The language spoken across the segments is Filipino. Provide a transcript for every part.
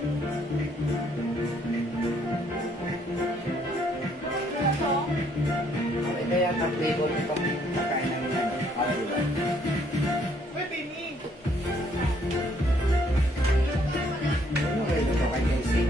Okay, kaya flavor itong pagkain ng alula. Uy, Piming! Ano kayo ito kay Casey?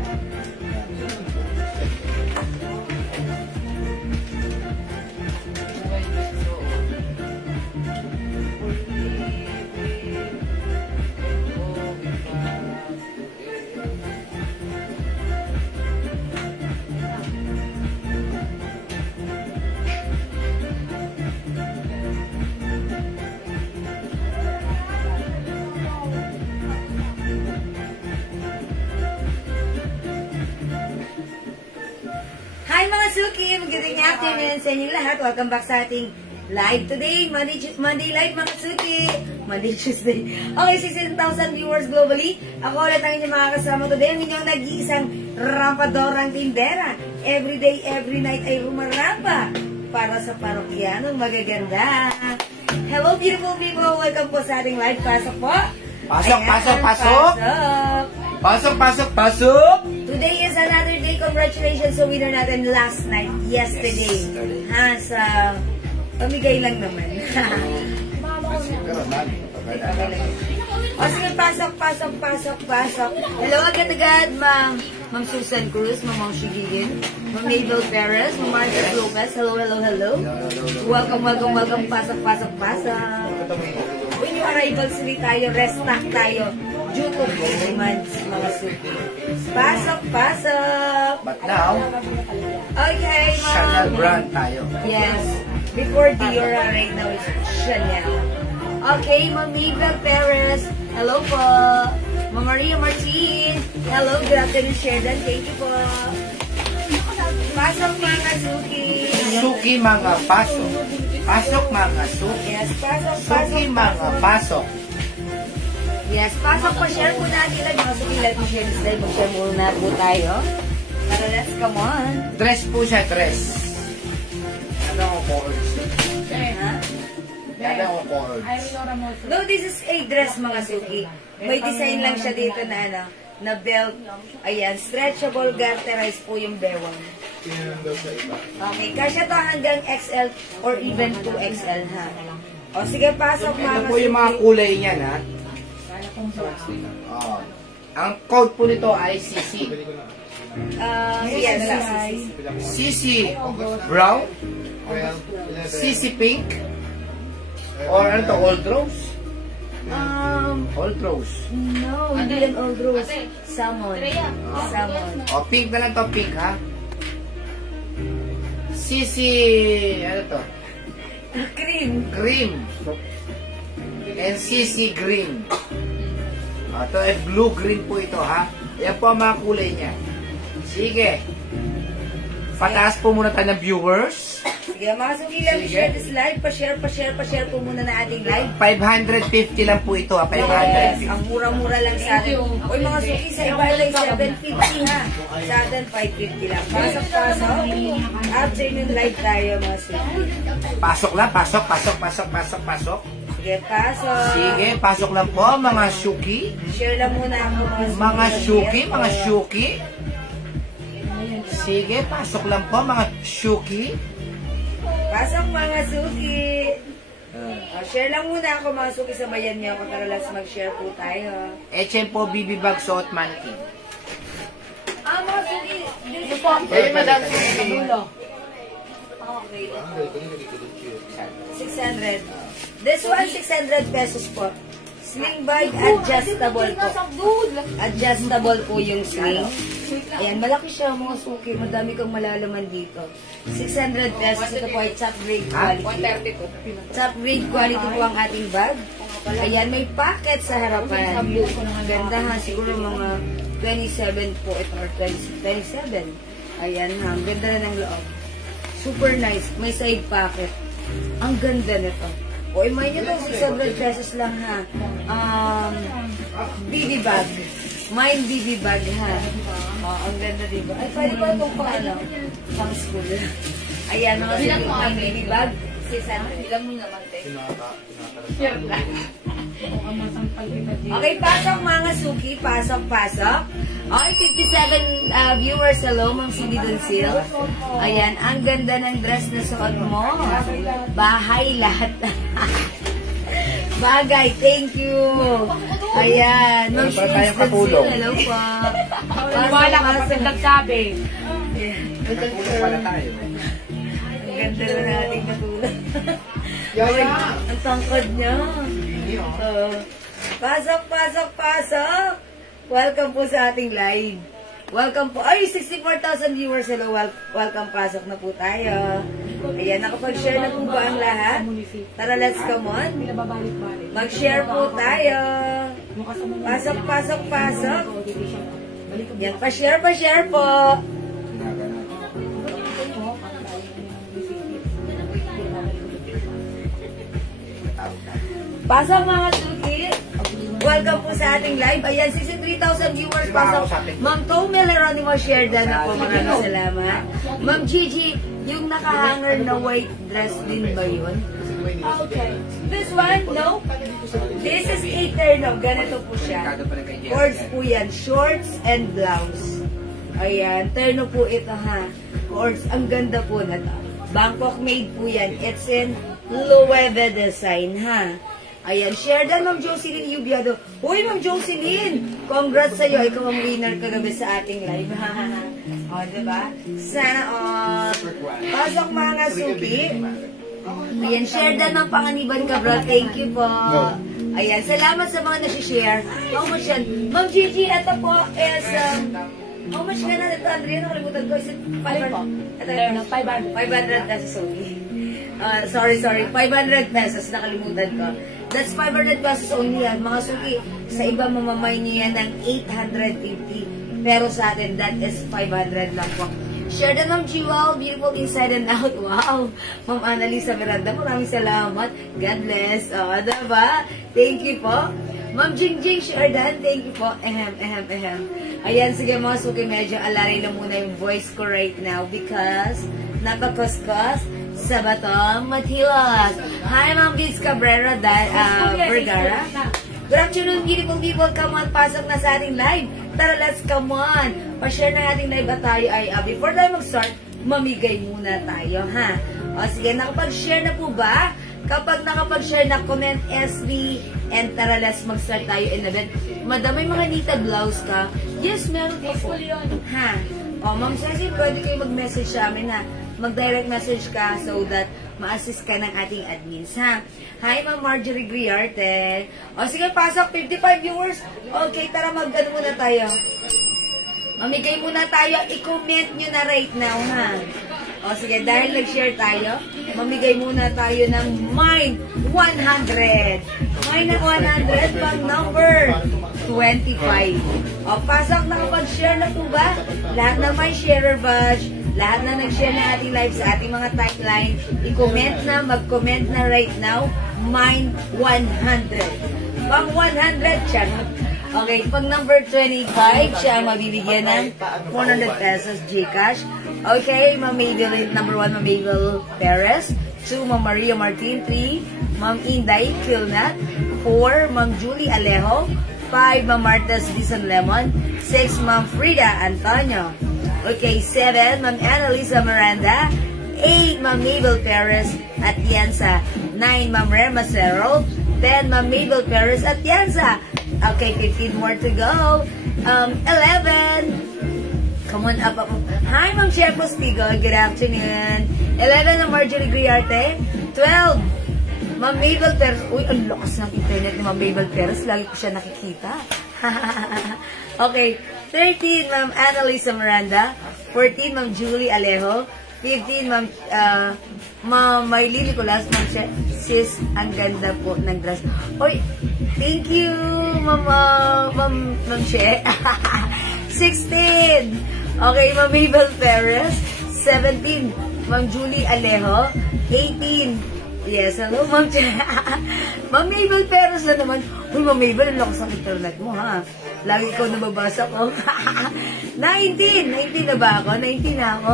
Hi mga Suki! Magandang afternoon sa inyong lahat. Welcome back sa ating live today. Monday live mga Suki. Monday, Tuesday. Okay, 16,000 viewers globally. Ako ulit ang inyong mga kasama today. Ang inyong nag-iisang rampadorang tindera. Every day, every night ay rumarampa para sa parokyanong magaganda. Hello beautiful people! Welcome po sa ating live. Pasok po. Pasok, Ayan, pasok, pasok! Pasok! Pasok, pasok, pasok! Today is another day. Congratulations sa winner natin last night, yesterday. Ha, sa pamigay lang naman. Pero mami, O sige, pasok, pasok, pasok, pasok. Hello agad-agad, Ma'am Susan Cruz, Ma'am Shigigin, Ma'am Mabel Perez, Ma'am Marcos Lopez. Hello, hello, hello. Welcome, welcome, welcome. Pasok, pasok, pasok. When you arrivals ulit tayo, restock tayo. Due to demands, mga Suki. Pasok, pasok. But now, Okay, Ma'am. Chanel brand tayo. Yes. Before Diora, right now is Chanel. Okay, Ma'am Mabel Perez. Hello po. Ma'am Maria Martin. Hello, good afternoon, Sheridan. Thank you po. Pasok, mga Suki. Suki mga pasok. Pasok mga suki. Yes, pasok, pasok. Suki mga pasok. Yes, pasok po. Share po natin lang. Mga Suki, like mo share this live. Mag-share muna po tayo. Para let's come on. Dress po siya, dress. Ano ang colors? Ha? Ano ang colors? No, this is a dress, mga Suki. May design lang siya dito na ano, na belt. Ayan, stretchable, garterized po yung bewang. Okay, kasya to hanggang XL or even 2XL, ha? O, sige, pasok, mga Ito po yung mga kulay niya, ha? Oh. Ang code po nito ay CC. Yes, CC brown, CC pink, or ano to, old rose? Old rose. No, hindi yan old rose. Salmon. Salmon. O, pink na lang to, pink, ha? CC, ano to? Cream. Cream. And CC green. Ito ay blue-green po ito, ha? Yan po ang mga kulay niya. Sige. Pataas po muna tayo ng viewers. Sige, mga Suki, let me share this live. Pa-share po muna na ating live. 550 lang po ito, ha? Yes, 550. ang mura-mura lang sa atin. Uy, mga Suki, sa iba lang 750 ha. Sa atin, 550 lang. Pasok-pasok. Afternoon live tayo, mga Suki. Pasok lang, pasok, pasok, pasok, pasok, pasok. Sige, pasok. Sige, pasok lang po, mga Shuki. Share lang muna ako, Mga Shuki, mga Shuki. Sige, pasok lang po, mga Shuki. Pasok, mga Suki. Share lang muna ako, mga Suki, sabayan niyo ako. Tara, let's mag-share po tayo. HM po, BB Bag, suot mannequin. Mga Suki, dito po. Madam. Okay. 600. This one, 600 pesos po. Sling bag, adjustable po. Adjustable po yung sling. Ayan, malaki siya mga Suki. Madami kang malalaman dito. 600 pesos. Ito po ay top grade quality. Top grade quality po ang ating bag. Ayan, may pocket sa harapan. Ganda ha, siguro mga 27 po ito or 27. Ayan ha, ang ganda na ng loob. Super nice. May side pocket. Ang ganda nito. O, imay nyo to, 600 pesos lang ha. BB bag. Mine BB bag ha. Ang ganda diba? Ay, pwede ba itong pang ano? Pang school. Ayan, mga Suki, mine BB bag. 600. Ilang mo naman, te? Okay, pasok mga Suki. Pasok, pasok. Okay, 57 viewers. Hello, Ma'am Cindy Donsil. Ayan, ang ganda ng dress na suot mo. Bahay lahat. Bagay, thank you. Ayan, Ma'am Cindy Donsil. Hello po. Wala ka pa nagsabi. Pala tayo. Ang ganda na nating katulad. Ang tangkad niya. Pasok, pasok, pasok. Welcome po sa ating live. Welcome po. Ay, 64,000 viewers. Hello, welcome. Pasok na po tayo. Ayan, nakapag-share na po ba ang lahat? Tara, let's come on. Mag-share po tayo. Pasok, pasok, pasok. Yan, pa-share po. Pasok mga suki. Welcome po sa ating live. Ayan, 63,000 viewers. Pasok. Ma'am Tomel Heronimo, share na po. Maraming salamat. Ma'am Gigi, yung nakahanger na white dress din ba yun? Okay. This one, no? This is eternal. Ganito po siya. Cords po yan. Shorts and blouse. Ayan. Terno po ito ha. Cords. Ang ganda po na to. Bangkok made po yan. It's in Loewe design ha. Ayan, share din, Ma'am Jocelyn Yubiado. Uy, Ma'am Jocelyn! Congrats sa'yo. Ikaw ang winner kagabi sa ating live. O, diba? Sana all. Pasok mga suki. Ayan, share din ng Panganiban Cabral. Thank you po. Ayan, salamat sa mga nasi-share. How much yan? Ma'am Gigi, ito po is, how much nga na ito, Andrea? Nakalimutan ko. Is it 500? Ito, 500 pesos only. Sorry, 500 pesos. Nakalimutan ko. That's 500 pesos only yan. Mga suki, sa iba mamamay niyo yan ng 850. Pero sa atin, that is 500 lang po. Share na ng Jewel, beautiful inside and out. Wow! Ma'am Annalisa Miranda, maraming salamat. God bless. O, diba? Thank you po. Ma'am Jingjing, share dan. Thank you po. Ayan, sige mga suki, medyo alari lang muna yung voice ko right now because napakaskos sa Batong Matiwas. Hi, Ma'am Biz Cabrera, Vergara. Good afternoon, beautiful people. Come on, pasok na sa ating live. Tara, let's come on. Pa-share na ating live at tayo ay, before tayo mag-start, mamigay muna tayo, ha? O, sige, nakapag-share na po ba? Kapag nakapag-share na, comment SB, and tara, let's mag-start tayo in a bit. Madam, may mga nita blouse ka? Yes, meron po. Ha? O, Ma'am Cecil, pwede kayo mag-message sa amin, ha? Mag-direct message ka so that ma-assist ka ng ating admins, ha? Hi, Ma'am Marjorie Griarte. O, sige, pasok. 55 viewers. Okay, tara, mag-ano muna tayo. Mamigay muna tayo. I-comment nyo na right now, ha? O, sige, dahil nag-share tayo, mamigay muna tayo ng Mine 100. Mine ng 100 pang number 25. O, pasok, nakapag-share na po ba? Lahat na may sharer badge, lahat na nag-share na ating live sa ating mga timeline, i-comment na, mag-comment na right now, Mine 100. Pang 100, charot. Okay, pang number 25, siya mabibigyan ng 100 pesos Gcash. Okay, Ma'am Mabel, number 1, Ma'am Mabel Perez. 2, Ma'am Maria Martin. 3, Ma'am Inday Kilnat. 4, Ma'am Julie Alejo. 5, Ma'am Martes Dizon Lemon. 6, Ma'am Frida Antonio. Okay, 7, Ma'am Annalisa Miranda. 8, Ma'am Mabel Perez Atienza. 9, Ma'am Rema Cerro. 10, Ma'am Mabel Perez Atienza. Okay, 15 more to go. 11. Come on up. Hi, Ma'am Chef Postigo. Good afternoon. 11, Ma'am Marjorie Griarte. 12, Ma'am Mabel Perez. Uy, ang lakas ng internet ni Ma'am Mabel Perez. Lagi ko siya nakikita. Okay. 13, Ma'am Annalisa Miranda. 14, Ma'am Julie Alejo. 15, Ma'am Maylin Nicolas. Ma'am Sis, ang ganda po ng dress. Uy, thank you, Ma'am Che. 16. Okay, Ma'am Mabel Perez. 17, Ma'am Julie Alejo. 18. Yes, hello, Ma'am Che. Ma'am Mabel Perez na naman. Uy, Ma'am Mabel, ang lakas ng internet mo, ha? Lagi ikaw nababasa ko. 19 na ba ako? 19 na ako.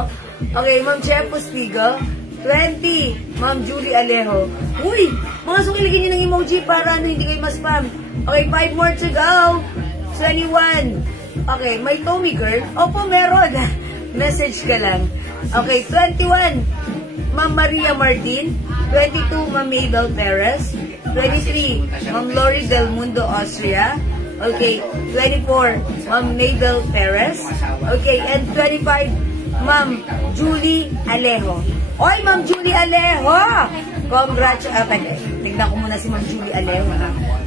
Okay, Ma'am Chef Postigo. 20, Ma'am Julie Alejo. Uy, mga sukiligin nyo ng emoji para hindi kayo ma-spam. Okay, 5 more to go. 21, Okay, may Tommy girl? Opo, meron. Message ka lang. Okay, 21, Ma'am Maria Martin. 22, Ma'am Mabel Perez. 23, Ma'am Lori Del Mundo, Austria. Okay, 24, Ma'am Mabel Perez. Okay, and 25, Ma'am Julie Alejo. Oy, Ma'am Julie Alejo! Congrats. Tignan ko muna si Ma'am Julie Alejo.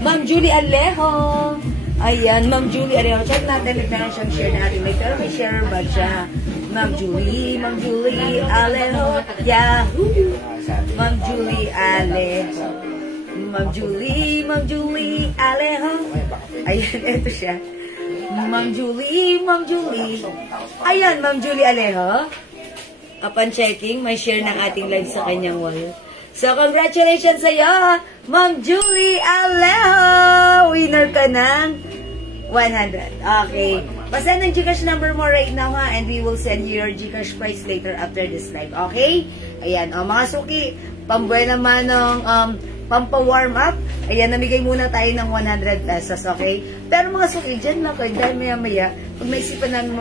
Ma'am Julie Alejo. Ayan, Ma'am Julie Alejo. Check natin if meron siyang share na ating. Pero may share ba siya? Ma'am Julie Alejo. Yahoo! Ma'am Julie Alejo. Ma'am Julie Alejo. Ayan, eto siya. Ma'am Julie. Ayan, Ma'am Julie Alejo. Upon checking, may share ng ating live sa kanyang wall. So, congratulations sa'yo, Ma'am Julie Alejo! Winner ka ng 100. Okay. Basta ng Gcash number mo right now, ha? And we will send you your Gcash price later after this live. Okay? Ayan. O, mga suki, pambuhay naman ng pampa-warm up. Ayan, namigay muna tayo ng 100 pesos, okay? Pero mga suki, dyan lang kayo. Dahil maya-maya, pag may isipan namin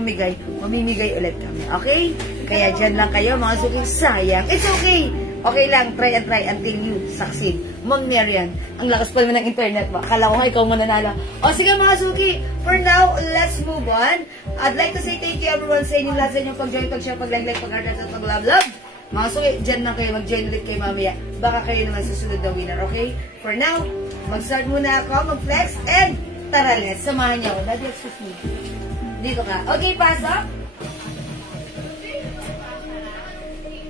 mamimigay ulit kami, okay? Kaya dyan lang kayo, mga suki, sayang. It's okay. Okay lang, try until you succeed. Ma'am Marian, ang lakas pa naman ng internet mo. Akala ko nga ikaw mananalo. O sige mga suki, for now, let's move on. I'd like to say thank you everyone sa inyong lahat sa inyong pag-join, pag-share, pag-like, pag-heart, at pag-love. Mga suki, dyan lang kayo, mag-join ulit kayo mamaya. Baka kayo naman susunod na winner, okay? For now, mag-start muna ako, mag-flex, and tara, let's samahan niyo ako. Daddy, excuse me. Dito ka. Okay, pasok.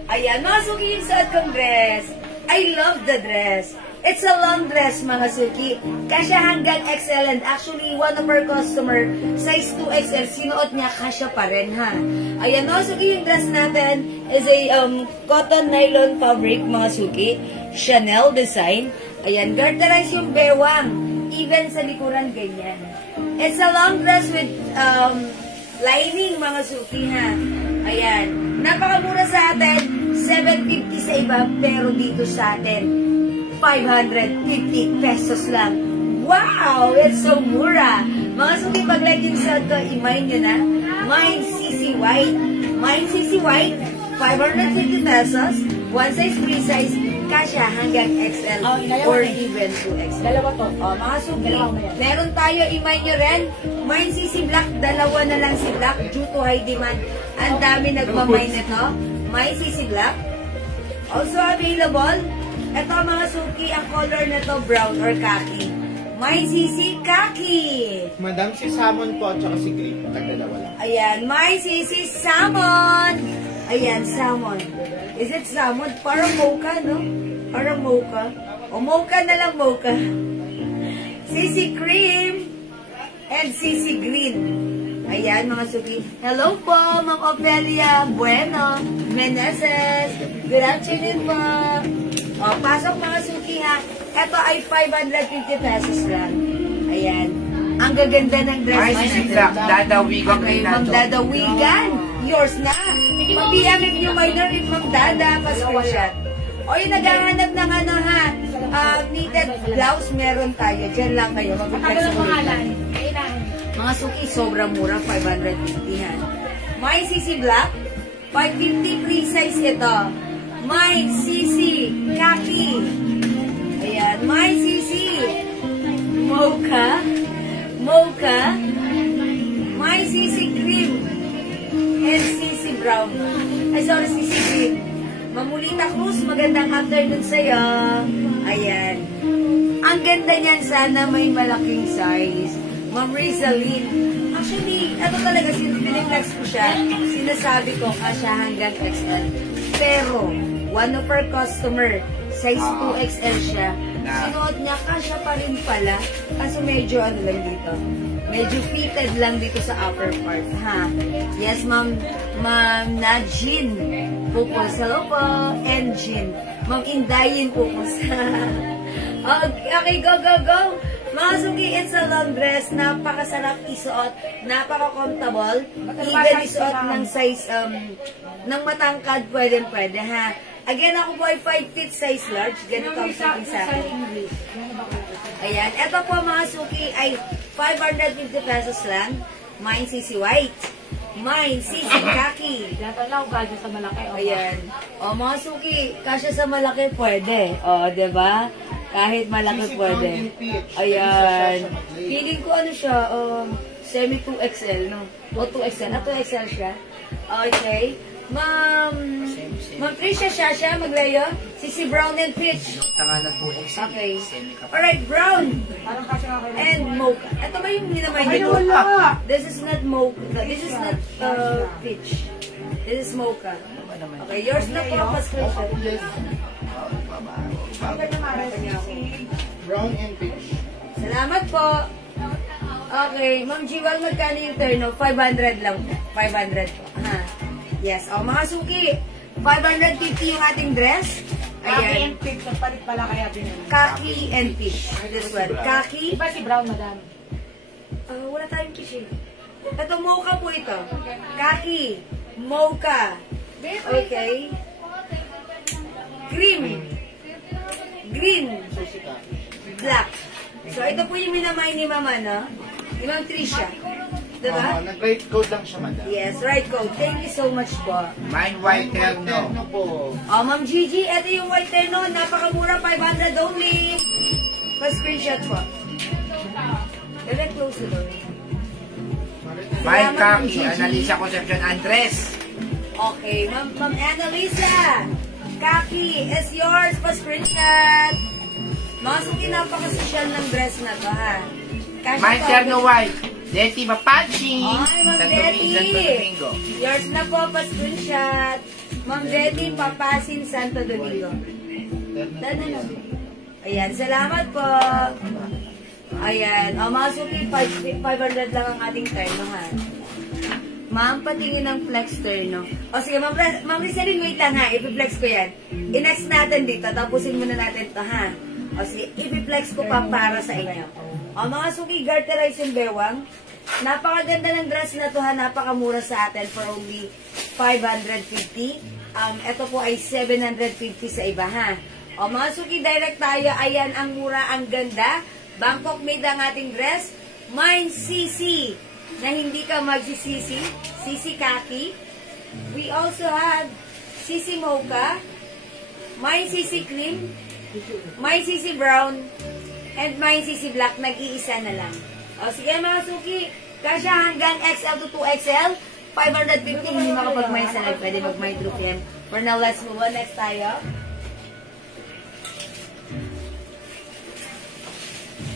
Ayan, mga suki, yung suot kong dress. I love the dress. It's a long dress, mga suki. Kasya hanggang XL, and actually, one of our customer, size 2XL, sinuot niya, kasya pa rin, ha? Ayan, mga suki, yung dress natin is a cotton nylon fabric, mga suki. Chanel design. Ayan, garterize yung bewang. Even sa likuran, ganyan. It's a long dress with lining, mga suki, ha? Ayan. Napakamura sa atin. 750 sa iba, pero dito sa atin, 550 pesos lang. Wow! It's so mura! Mga suki, pag-like yung sa ito, i-mine nyo na. Mine CC White. Mine CC White, 550 pesos. One size, free size, kasya hanggang XL or even 2XL. Dalawa to. Mga suki, meron tayo, i-mine nyo rin. Mine CC Black, dalawa na lang si Black due to high demand. Ang dami nagmamine nito. May CC Black. Also available. Ito mga suki, ang color na to brown or khaki. May CC Khaki. Madam, si salmon po at saka si green. Tagdalawa lang. Ayan, may CC Salmon. Ayan, salmon. Is it salmon? Parang mocha, no? Parang mocha. O mocha na lang, mocha. CC Cream and CC Green. Ayan, mga suki. Hello po, Ma'am Ofelia Bueno Meneses. Good afternoon po. O, pasok mga suki ha. Ito ay 550 pesos lang. Ayan. Ang gaganda ng dress. Ay, si Dadawigan kayo na Ma'am to. Dadawigan. Yours na. Pag-PM if you minor with Ma'am Dada, pa-screenshot. O yung naghahanap ng ano ha, needed blouse, meron tayo. Diyan lang kayo. Matagal ang pangalan. Mga suki, sobrang mura, 550 yan. May CC Black, 550 free size ito. May CC Khaki. Ayan, may CC Mocha. May CC Cream. And CC Brown. Ay, sorry, CC Green. Mamulita Cruz, magandang afternoon sa'yo. Ayan. Ang ganda niyan, sana may malaking size. Ma'am Rizalyn. Actually, ito talaga, piniflex ko siya. Sinasabi ko, kasya hanggang XL. Pero, one of our customer, size 2XL siya. Sinuot niya, kasya pa rin pala. Kaso medyo ano lang dito. Medyo fitted lang dito sa upper part. Ha? Yes, Ma'am Najin Pupos. Hello po. And Jin. Ma'am Indayin Pupos. Okay, go. Mga suki, it's a long dress. Napakasarap isuot. Napaka-comfortable. Even isuot ng size, ng matangkad, pwede, ha. Again, ako po ay 5 feet size large. Ganito ang suki sa akin. Ayan. Ito po mga suki ay 550 pesos lang. Mine CC White. Mine CC Khaki. Dapat lang kasya sa malaki. Ayan. O, mga suki, kasya sa malaki pwede. O, diba? Kahit malaki pwede. Ayan. Feeling ko ano siya, semi 2XL, no? O 2XL. 2XL siya. Okay. Ma'am Tricia siya, maglayo. Sisi Brown and Peach. Tanga na po. Okay. Alright, Brown. Parang kasya nga kayo. And Mocha. Ito ba yung minamay Ay, nyo? wala. This is not Mocha. This is not Peach. This is Mocha. Okay, yours na po, pa-screenshot. Brown and peach. Salamat po. Okay, Ma'am Jiwal, magkano yung turno? 500 lang po. 500 po. Ha. Yes. O, mga suki, 550 yung ating dress. Kaki Ayan. and pink. Nagpalit pala kaya din yun. Khaki and peach. This one. Khaki. Iba si Brown, madam. Wala tayong peach eh. Ito, mocha po ito. Khaki. Mocha. Okay. Cream. Green. Black. So, ito po yung minamay ni Mama, no? Ni Ma'am Tricia. Diba? Nag-right code lang siya, madam. Yes, right code. Thank you so much po. Mine white terno. Ano po? Ma'am Gigi, ito yung white terno. Napakamura, 500 only. Pa-screenshot po. Direct close the door. Mine Salamat, Ma'am khaki. Gigi. Analisa Concepcion Andres. Okay, Ma'am Annalisa. Khaki is yours. Pa-screenshot. Mga suki, napakasosyal ng dress na to, ha? Kasya Mine to. terno white. Deti Mapachi. Ay, Ma'am Santo Betty. Domingo. Yours na po, pa-screenshot. Ma'am Betty, Papasin, Santo Domingo. Ayan, salamat po. Ayan, mga suki, 500 lang ang ating terno, ha? Ma'am, patingin ng flex terno. O sige, Ma'am Rizalyn, wait lang ha, i-flex ko yan. I-next natin dito, tapusin muna natin to ha. O sige, i-flex ko pa para sa inyo. O mga suki, garterize yung bewang. Napakaganda ng dress na to ha, napakamura sa atin for only 550. Ito po ay 750 sa iba ha. O mga suki, direct tayo. Ayan, ang mura, ang ganda. Bangkok made ang ating dress. Mine CC, na hindi ka magsisisi. CC Khaki. We also have CC Mocha. Mine CC Cream. Mine CC Brown. And mine CC Black. Nag-iisa na lang. O sige mga suki, kasya hanggang XL to 2XL. 550, hindi makapag-mine sa live. Pwede mag-mine through PM. For now, let's move on. Next tayo.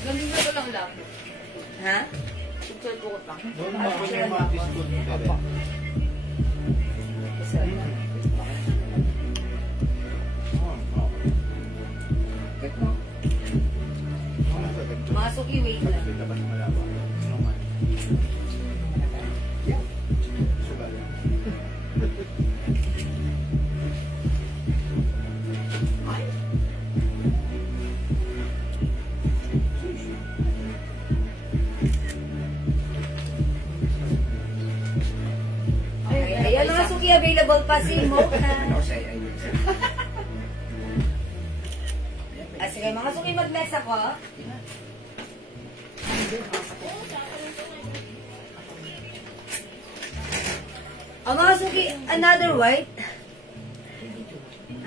Nandito ko lang lang. Ha? Picture ko lang. Doon mo ako yung mga biscuit. Mga suki, wait lang. Ayan mga suki, available pa si Mocha. Ano sa ayun. Sige, mga suki, mag-next ako. Mga suki, another white.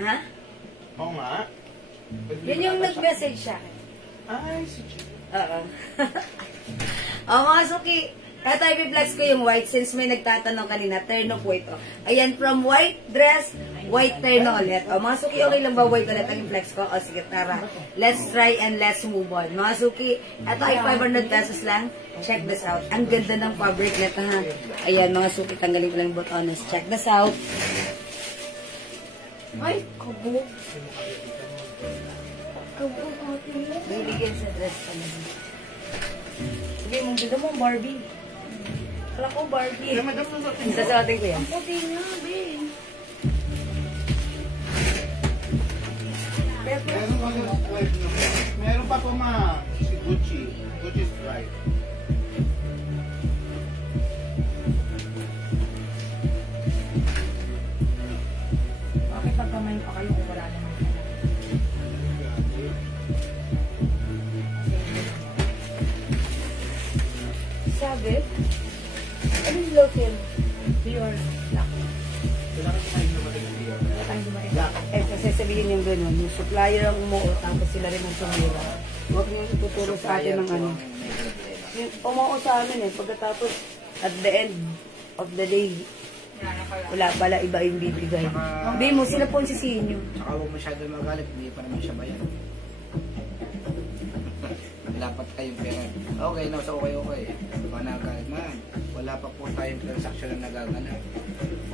Ha? Oo nga. Yun yung nag-message siya. Ay, si Oo. Mga suki, eto i-flex ko yung white since may nagtatanong kanina, terno po ito. Ayan, from white dress, white terno ulit. Mga suki, okay lang ba white ulit ang i-flex ko? O sige, tara. Let's try and let's move on. Mga suki, eto ay 500 pesos lang. Check this out. Ang ganda ng fabric nito ha. Ayan, mga suki, tanggalin ko lang yung botones. Check this out. Ay, kabog. Kabog. Bibigyan sa dress talaga. Sige, mong ganda mo, Barbie. Kala ko, Barbie. Sasawatin ko yan. Ang puti nga, babe. Meron pa po si Gucci. Gucci's right. Bakit pagkamay pa kayo kung wala naman? Sabi? local? Pure black. Eh, kasi sabihin yung gano'n, yung supplier ang umuo, tapos sila rin ang sumira. Huwag nyo ituturo sa atin ng ano. Yung umuo sa amin eh, pagkatapos, at the end of the day, wala pala iba yung bibigay. Sabihin mo, sila po ang sisihin nyo. Saka huwag masyado magalit, hindi pa naman siya bayan. Dapat kayong pera. Okay, no, so okay. Baka nagalit man. Wala pa po tayong transaction na nagaganap.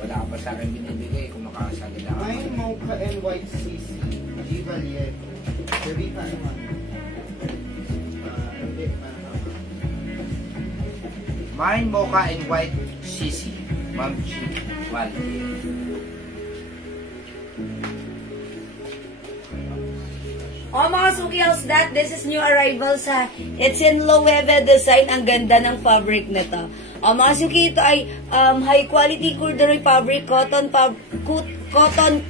Wala ka pa sa akin binibigay kung makakasali lang. May mocha and white CC. Diva Liet. Sabi pa naman. Hindi. Mine mocha and white CC. Ma'am G. Wally. Oh mga Suki House, this is new arrival sa It's in Loewe design. Ang ganda ng fabric na to. Oh mga Suki, ito ay high quality corduroy fabric, cotton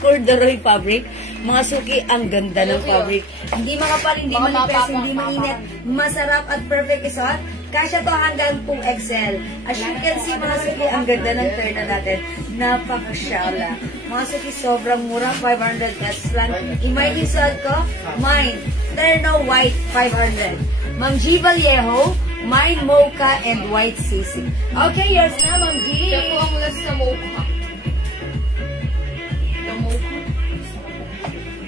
corduroy fabric. Mga Suki, ang ganda ng fabric. Hindi makapal, hindi manipis, hindi mainit, masarap at perfect isuot. Kasya to hanggang 2XL. As you can see mga Suki, ang ganda ng terna natin. Napakasyala. Mga Suki, sobrang mura, 500 pesos lang. Imay isuot ko, mine, terno white, 500. Ma'am G Vallejo, mine mocha and white CC. Okay, yours na, Ma'am G. Siya po ang mula sa mocha. The mocha.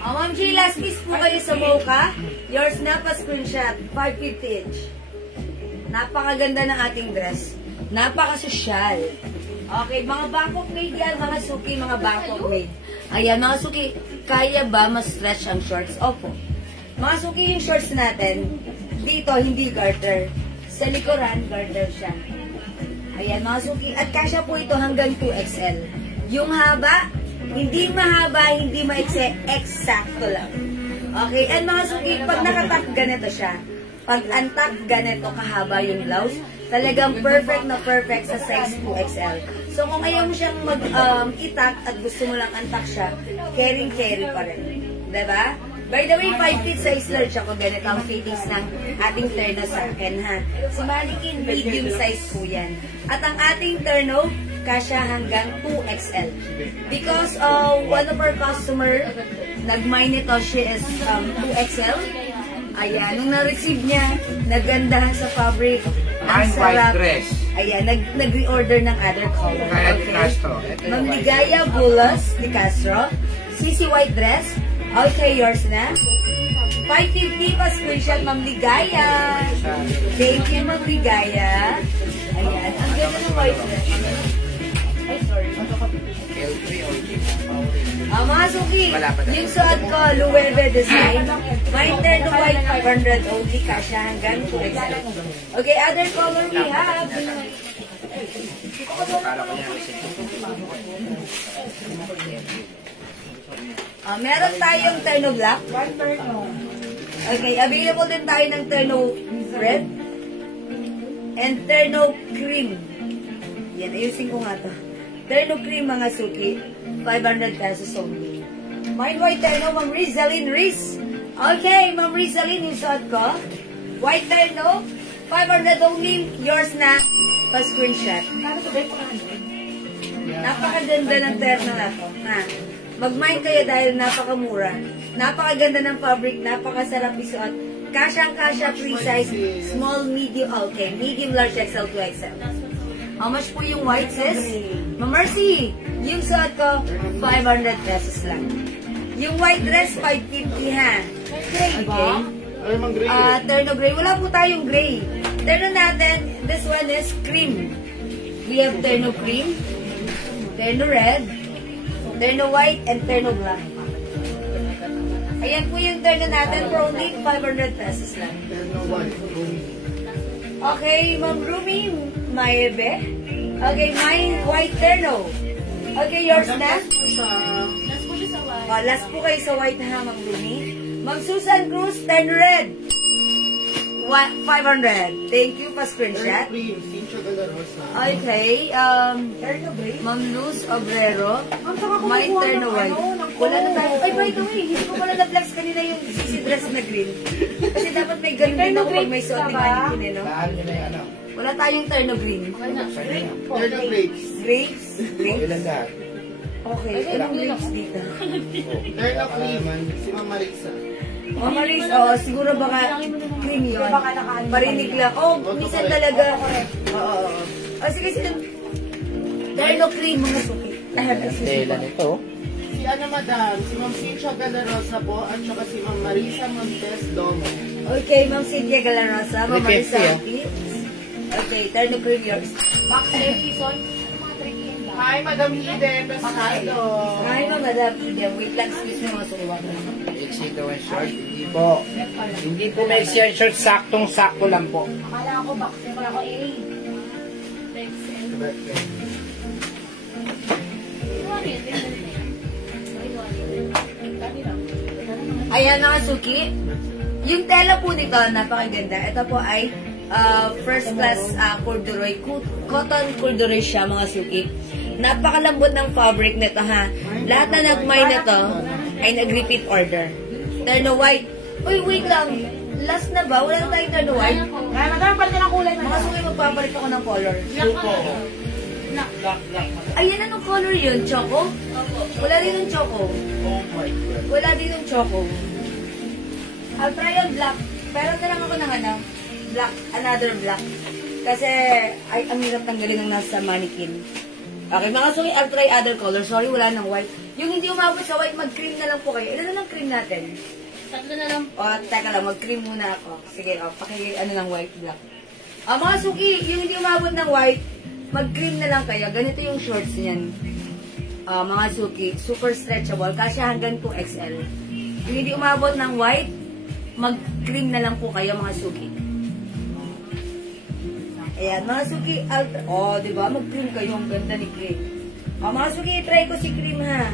Ma'am G, last piece po kayo sa mocha. Yours na pa screenshot, 550 each. Napakaganda ng ating dress. Napakasosyal. Okay, mga backup made yan, mga Suki, mga backup made. Ayan, mga Suki, kaya ba ma-stretch ang shorts? Opo. Mga Suki, yung shorts natin, dito, hindi garter. Sa likuran, garter siya. Ayan, mga Suki, at kasya po ito hanggang 2XL. Yung haba, hindi mahaba, hindi maiksi, eksakto lang. Okay, and mga Suki, pag nakatak, ganito siya. Pag antak, ganito kahaba yung blouse. Talagang perfect na perfect sa size 2XL. So, kung ayaw mo siyang mag-itak at gusto mo lang antak siya, carry pa rin. Diba? By the way, 5 feet size large ako. Ganito ang fittings ng ating terno sa akin, ha? Si Malikin, medium size po yan. At ang ating terno, kasya hanggang 2XL. Because one of our customer, nag-mine ito, she is 2XL. Ayan, nung na-receive niya, nagandahan sa fabric. Ang Mine sarap. white dress. Ayan, nag-reorder ng other color. Kaya di Castro. Ma'am Ligaya Bulas de Castro. CC white dress. Okay, yours na. 550 pa screenshot, Ma'am Ligaya. Thank you, Ma'am Ligaya. Ayan, ang ganda ng white dress. Ay, sorry. L3 or G. Mga Suki, yung suot ko, Loewe design. My terno white, 500 only, kasya hanggang 2XL. Okay, other color we have. Meron tayong terno black. Okay, available din tayo ng terno red. And terno cream. Yan, ayusin ko nga to. Terno cream, mga Suki. 500 pesos only. Mine white terno, Ma'am Rizalyn Riz. Okay, Ma'am Rizalyn, yung suot ko. White terno, 500 only. Yours na. Pa-screenshot. Napakaganda ng terno na to. Ha? Mag-mine kayo dahil napakamura. Napakaganda ng fabric, napakasarap isuot. Kasyang-kasya, free size, small, medium, okay. Medium, large, XL, 2XL. How much po yung white, sis? Ma'am Mercy, yung suot ko, 500 pesos lang. Yung white dress, 550 ha. Okay. Ay, mang gray. Terno gray. Wala po tayong gray. Terno natin, this one is cream. We have terno cream, terno red, terno white, and terno black. Ayan po yung terno natin for only 500 pesos lang. Okay, Ma'am Rumi, Mayebe. Okay, mine white terno. Okay, yours na? Last po kayo sa white ha, Ma'am Rumi. Ma'am Susan Cruz, terno red. 500. Thank you pa screenshot. Okay, Ma'am Luz Obrero, my terno white. Wala na tayo. Ay, by the way, hindi ko pala na-flex kanina yung CC dress na green. Kasi dapat may ganun din ako pag may suot ni Mannequin, eh, no? Daan nyo na yung ano. Wala tayong terno green. Terno grapes. Grapes? Grapes? Ilan lahat? Okay, anong grapes dito? Terno cream. Si Ma'am Marisa. Mama Riz, siguro baka cream yun. Parinig lang. Minsan talaga. Oo. Sige, sige. Terno cream, mga suki. Tela nito. Si Madam, si Ma'am Cynthia Galarosa po, at saka si Ma'am Marisa Montes Domo. Okay, Ma'am Cynthia Galarosa, Ma'am Marisa. Okay, terno cream yours. Box season. Hi, Madam Eden Pescado. Hi, Madam Eden. Wait lang, excuse me, mga suki. Mixing daw ang short. Hindi po. Hindi po mixing ang short. Saktong-sakto lang po. Akala ko box, wala ko A. Ayan mga suki. Yung tela po nito, napakaganda. Ito po ay first class corduroy. Cotton corduroy siya mga suki. Napakalambot ng fabric nito ha. Lahat na nagmay na to ay nag-repeat order. Terno white. Uy, wait lang. Last na ba? Wala na tayong terno white. Kaya madami pala ng kulay. Mga suki, magpapalit ako ng color. Black. Ayan, anong color yun? Choco? Wala din yung choco. Oh my God. Wala din yung choco. I'll try on black. Pero lang ako ng black. Another black. Kasi, ay, ang hirap tanggalin ng nasa mannequin. Okay, mga suki, I'll try other color. Sorry, wala ng white. Yung hindi umabot sa white, mag-cream na lang po kayo. Ilan na lang cream natin? Tatlo na lang. Teka lang, mag-cream muna ako. Sige, ng white, black. Mga suki, yung hindi umabot ng white, mag-cream na lang kayo. Ganito yung shorts niyan. Mga suki, super stretchable. Kasi hanggang 2XL. Yung hindi umabot ng white, mag-cream na lang po kayo, mga suki. Ayan, mga suki, diba? Mag-cream kayo. Ang ganda ni cream. Mga suki, try ko si cream, ha.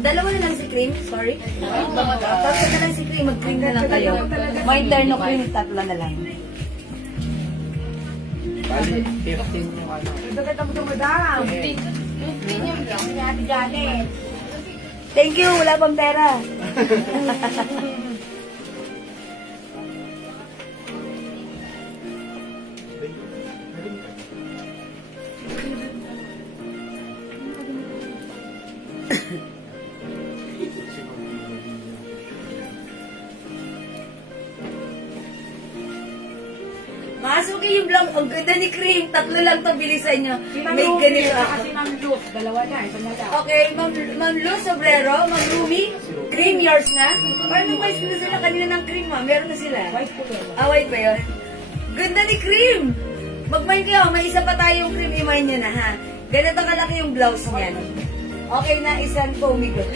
Dalawa na lang si cream. Sorry. Tatlo na lang si cream. Mag-cream na lang kayo. May terno cream, tatlo na lang. Bali, 15 yung ano. Dagat mo itong madam. 15 yung lang. Ni Ate Janet. Thank you, wala pang pera. Masuki yung vlog. Ang ganda ni Cream. Tatlo lang to, bilisan nyo. May ganito ako. Kasi Ma'am Luz. Dalawa na. Ito na lang. Okay, Ma'am Luz Sobrero, Ma'am Rumi. Cream yours na? Paano ba na sila kanina ng cream, ma? Meron na sila. White po yun. White ba yun? Ganda ni Cream. Mag-mind kayo. May isa pa tayong cream. I-mind nyo na, ha? Ganito kalaki yung blouse niyan. Okay na, isang foamy good.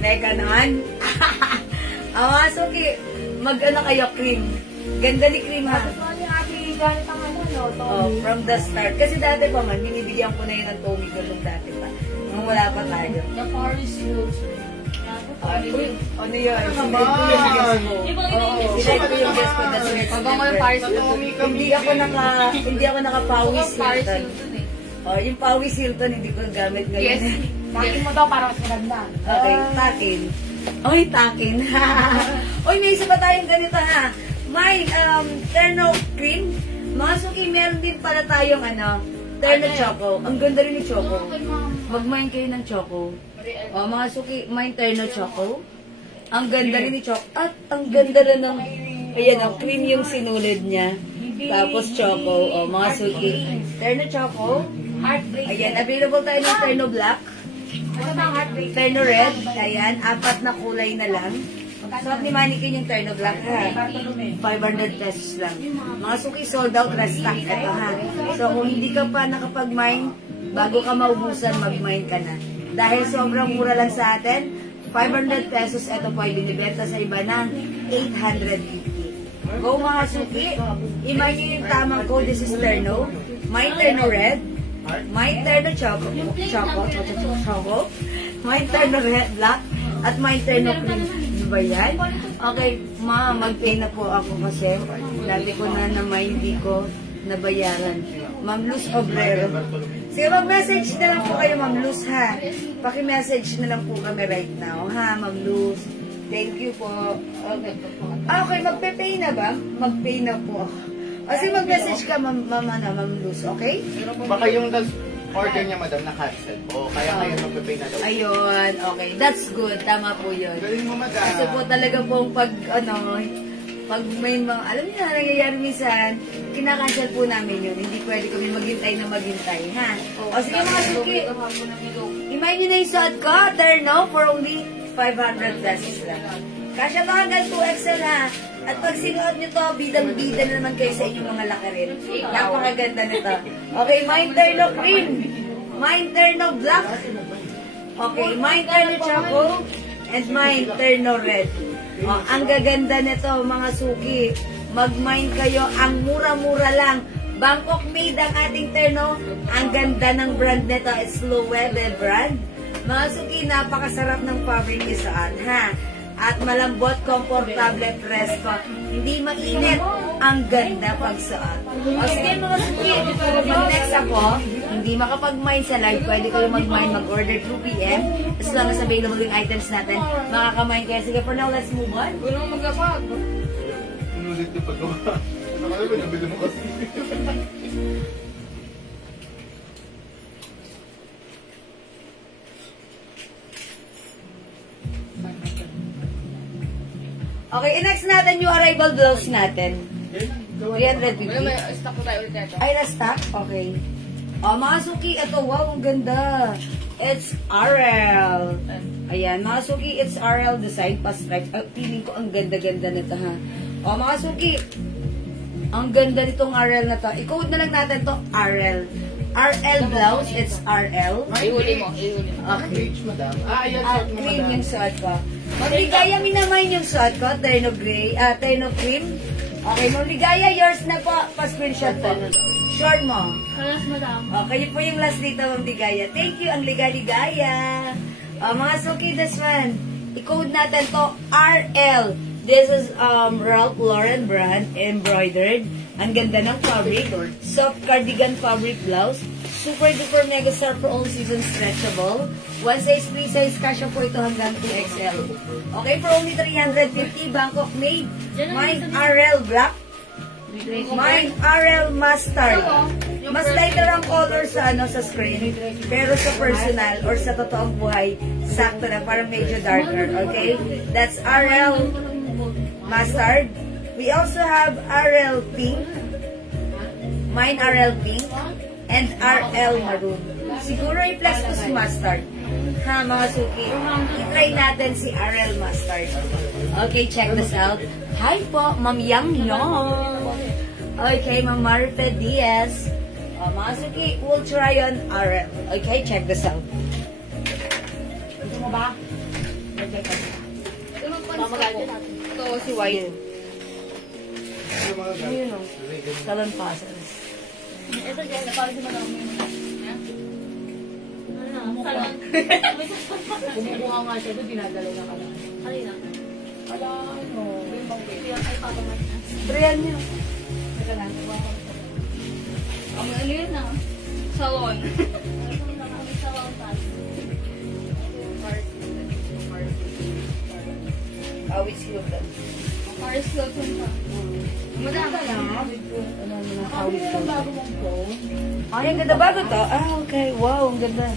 Mega naman. Masuki, mag-ano kayo, Cream. Ganda ni Cream, ha? Ito ni Ate Janet ang ano, no? Tommy. From the start. Kasi dati pa man, binibigyan ko na yun ng Tommy Good nung dati pa. Nung wala pa tayo. The Paris Rose. Ano yun? Come Sinend ko yung guest ko. on. Sinend ko yung guest ko. That's next September. Hindi ako naka-Pawis Hilton. Yung Pawis Hilton, hindi ko gamit ngayon. Yes. Takin mo daw para mas maganda. Okay, takin. Oy, takin. Oy, may isa pa tayong ganito, ha? May terno cream. Mga suki, meron din pala tayong terno choco. Ang ganda rin ni choco. Mag-mine kayo ng choco. Mga suki, may terno choco. Ang ganda rin ni choco. At ang ganda rin ng, ayan, cream yung sinulid niya. Tapos choco. Mga suki. Terno choco. Ayan, available tayo ng terno black. Terno red. Ayan, 4 na kulay na lang. Suot ni Mannequin yung terno black, ha? 500 pesos lang. Mga suki, sold out, restock. Ito, ha? So, kung hindi ka pa nakapag-mine, bago ka maubusan, mag-mine ka na. Dahil sobrang mura lang sa atin, 500 pesos, ito po ay binibenta sa iba ng 850. Go mga suki, i-mine nyo yung tamang code. This is terno. My terno red. My terno choco. My terno red black. At my terno cream. Ba yan? Okay, mag-pay na po ako kasi dati ko na naman hindi ko nabayaran. Ma'am Luz Obrero. Sige, mag-message na lang po kayo, Ma'am Luz, ha? Paki-message na lang po kami right now, ha, Ma'am Luz? Thank you po. Okay. Okay, magpe-pay na ba? Mag-pay na po ako. Kasi mag-message ka, Ma'am Luz, okay? Baka yung order niya, madam, na-cancel po. Kaya kayo magpapay na daw. Ayun, okay. That's good. Tama po yun. Galing mo, madam. Kasi po talaga pong pag may mga, alam niyo na, nangyayari minsan, kinakancel po namin yun. Hindi pwede kami maghintay na maghintay, ha? O sige mga suki, imayin niyo na yung suot ko, terno, for only 500 pesos lang. Kasya to hanggang 2XL, ha? At pag sinuot nyo to, bidang-bida na naman kayo sa inyong mga lakarin. Napakaganda nito. Okay, mine terno cream. Mine terno black. Okay, mine terno choco. And mine terno red. Oh, ang gaganda nito, mga suki. Mag-mine kayo. Ang mura-mura lang. Bangkok made ang ating terno. Ang ganda ng brand nito. It's Loewe brand. Mga suki, napakasarap ng fabric isuot, ha? At malambot, komportable, presko. Hindi mainit. Ang ganda pagsuot. O sige mga suki, pag next ako, hindi makapag-mine sa live, pwede kayo mag-mine, mag-order 2 p.m. As long as available yung items natin, makaka-mine kayo. Sige, for now, let's move on. Walang magapag. Inulit yung paggawa. Nakala ba nabili mo kasi? Okay, next natin yung arrival blouse natin. 350. May stock ko tayo ulit ito. Ay, na-stock? Okay. O, mga suki, ito, wow, ang ganda. It's RL. Ayan, mga suki, it's RL design pa-stripe. Feeling ko ang ganda-ganda nito, ha. O, mga suki, ang ganda nitong RL na to. I-code na lang natin to RL. RL blouse, it's RL. Ihuli mo, ihuli mo. Okay. Madam. Ayan, Cream yung suot ko. Maligaya, minamayin yung suot ko. Terno gray, terno cream. Okay, Maligaya, yours na po. Pa-screenshot po. Short mo. Kalas, madam. Okay, yun po yung last dito, Maligaya. Thank you, ang Ligaya. Mga suki, this one. I-code natin to RL. This is Ralph Lauren brand, embroidered. Ang ganda ng fabric. Soft cardigan fabric blouse. Super duper mega star for all seasons stretchable. One size, free size, kasya po ito hanggang 2XL. Okay, for only 350, Bangkok made. Mine RL black. Mine RL mustard. Mas lighter ang color sa sa screen. Pero sa personal or sa totoong buhay, sakto na, parang medyo darker. Okay? That's RL mustard. We also have RL pink. Mine RL pink. And RL maroon. Siguro i-flex ko si mustard. Ha, mga suki. I-try natin si RL mustard. Okay, check this out. Hi po, Ma'am Yang Long. Okay, Ma'am Marife Diaz. Mga suki, we'll try on RL. Okay, check this out. Ito mo ba? Ito si White. Ayun o. Salon passes. Ito dyan, napawag si madam mo yun. Salon. Kumukuha nga siya doon, dinadala na ka lang. Halina. Ala, ano? Ay, papamat na. Trian nyo. Teka lang. Ano yun na? Salon. Salon pass. Which look lang? Paris Hilton pa. Maganda lang. Ay, ang ganda bago to. Okay. Wow, ang ganda.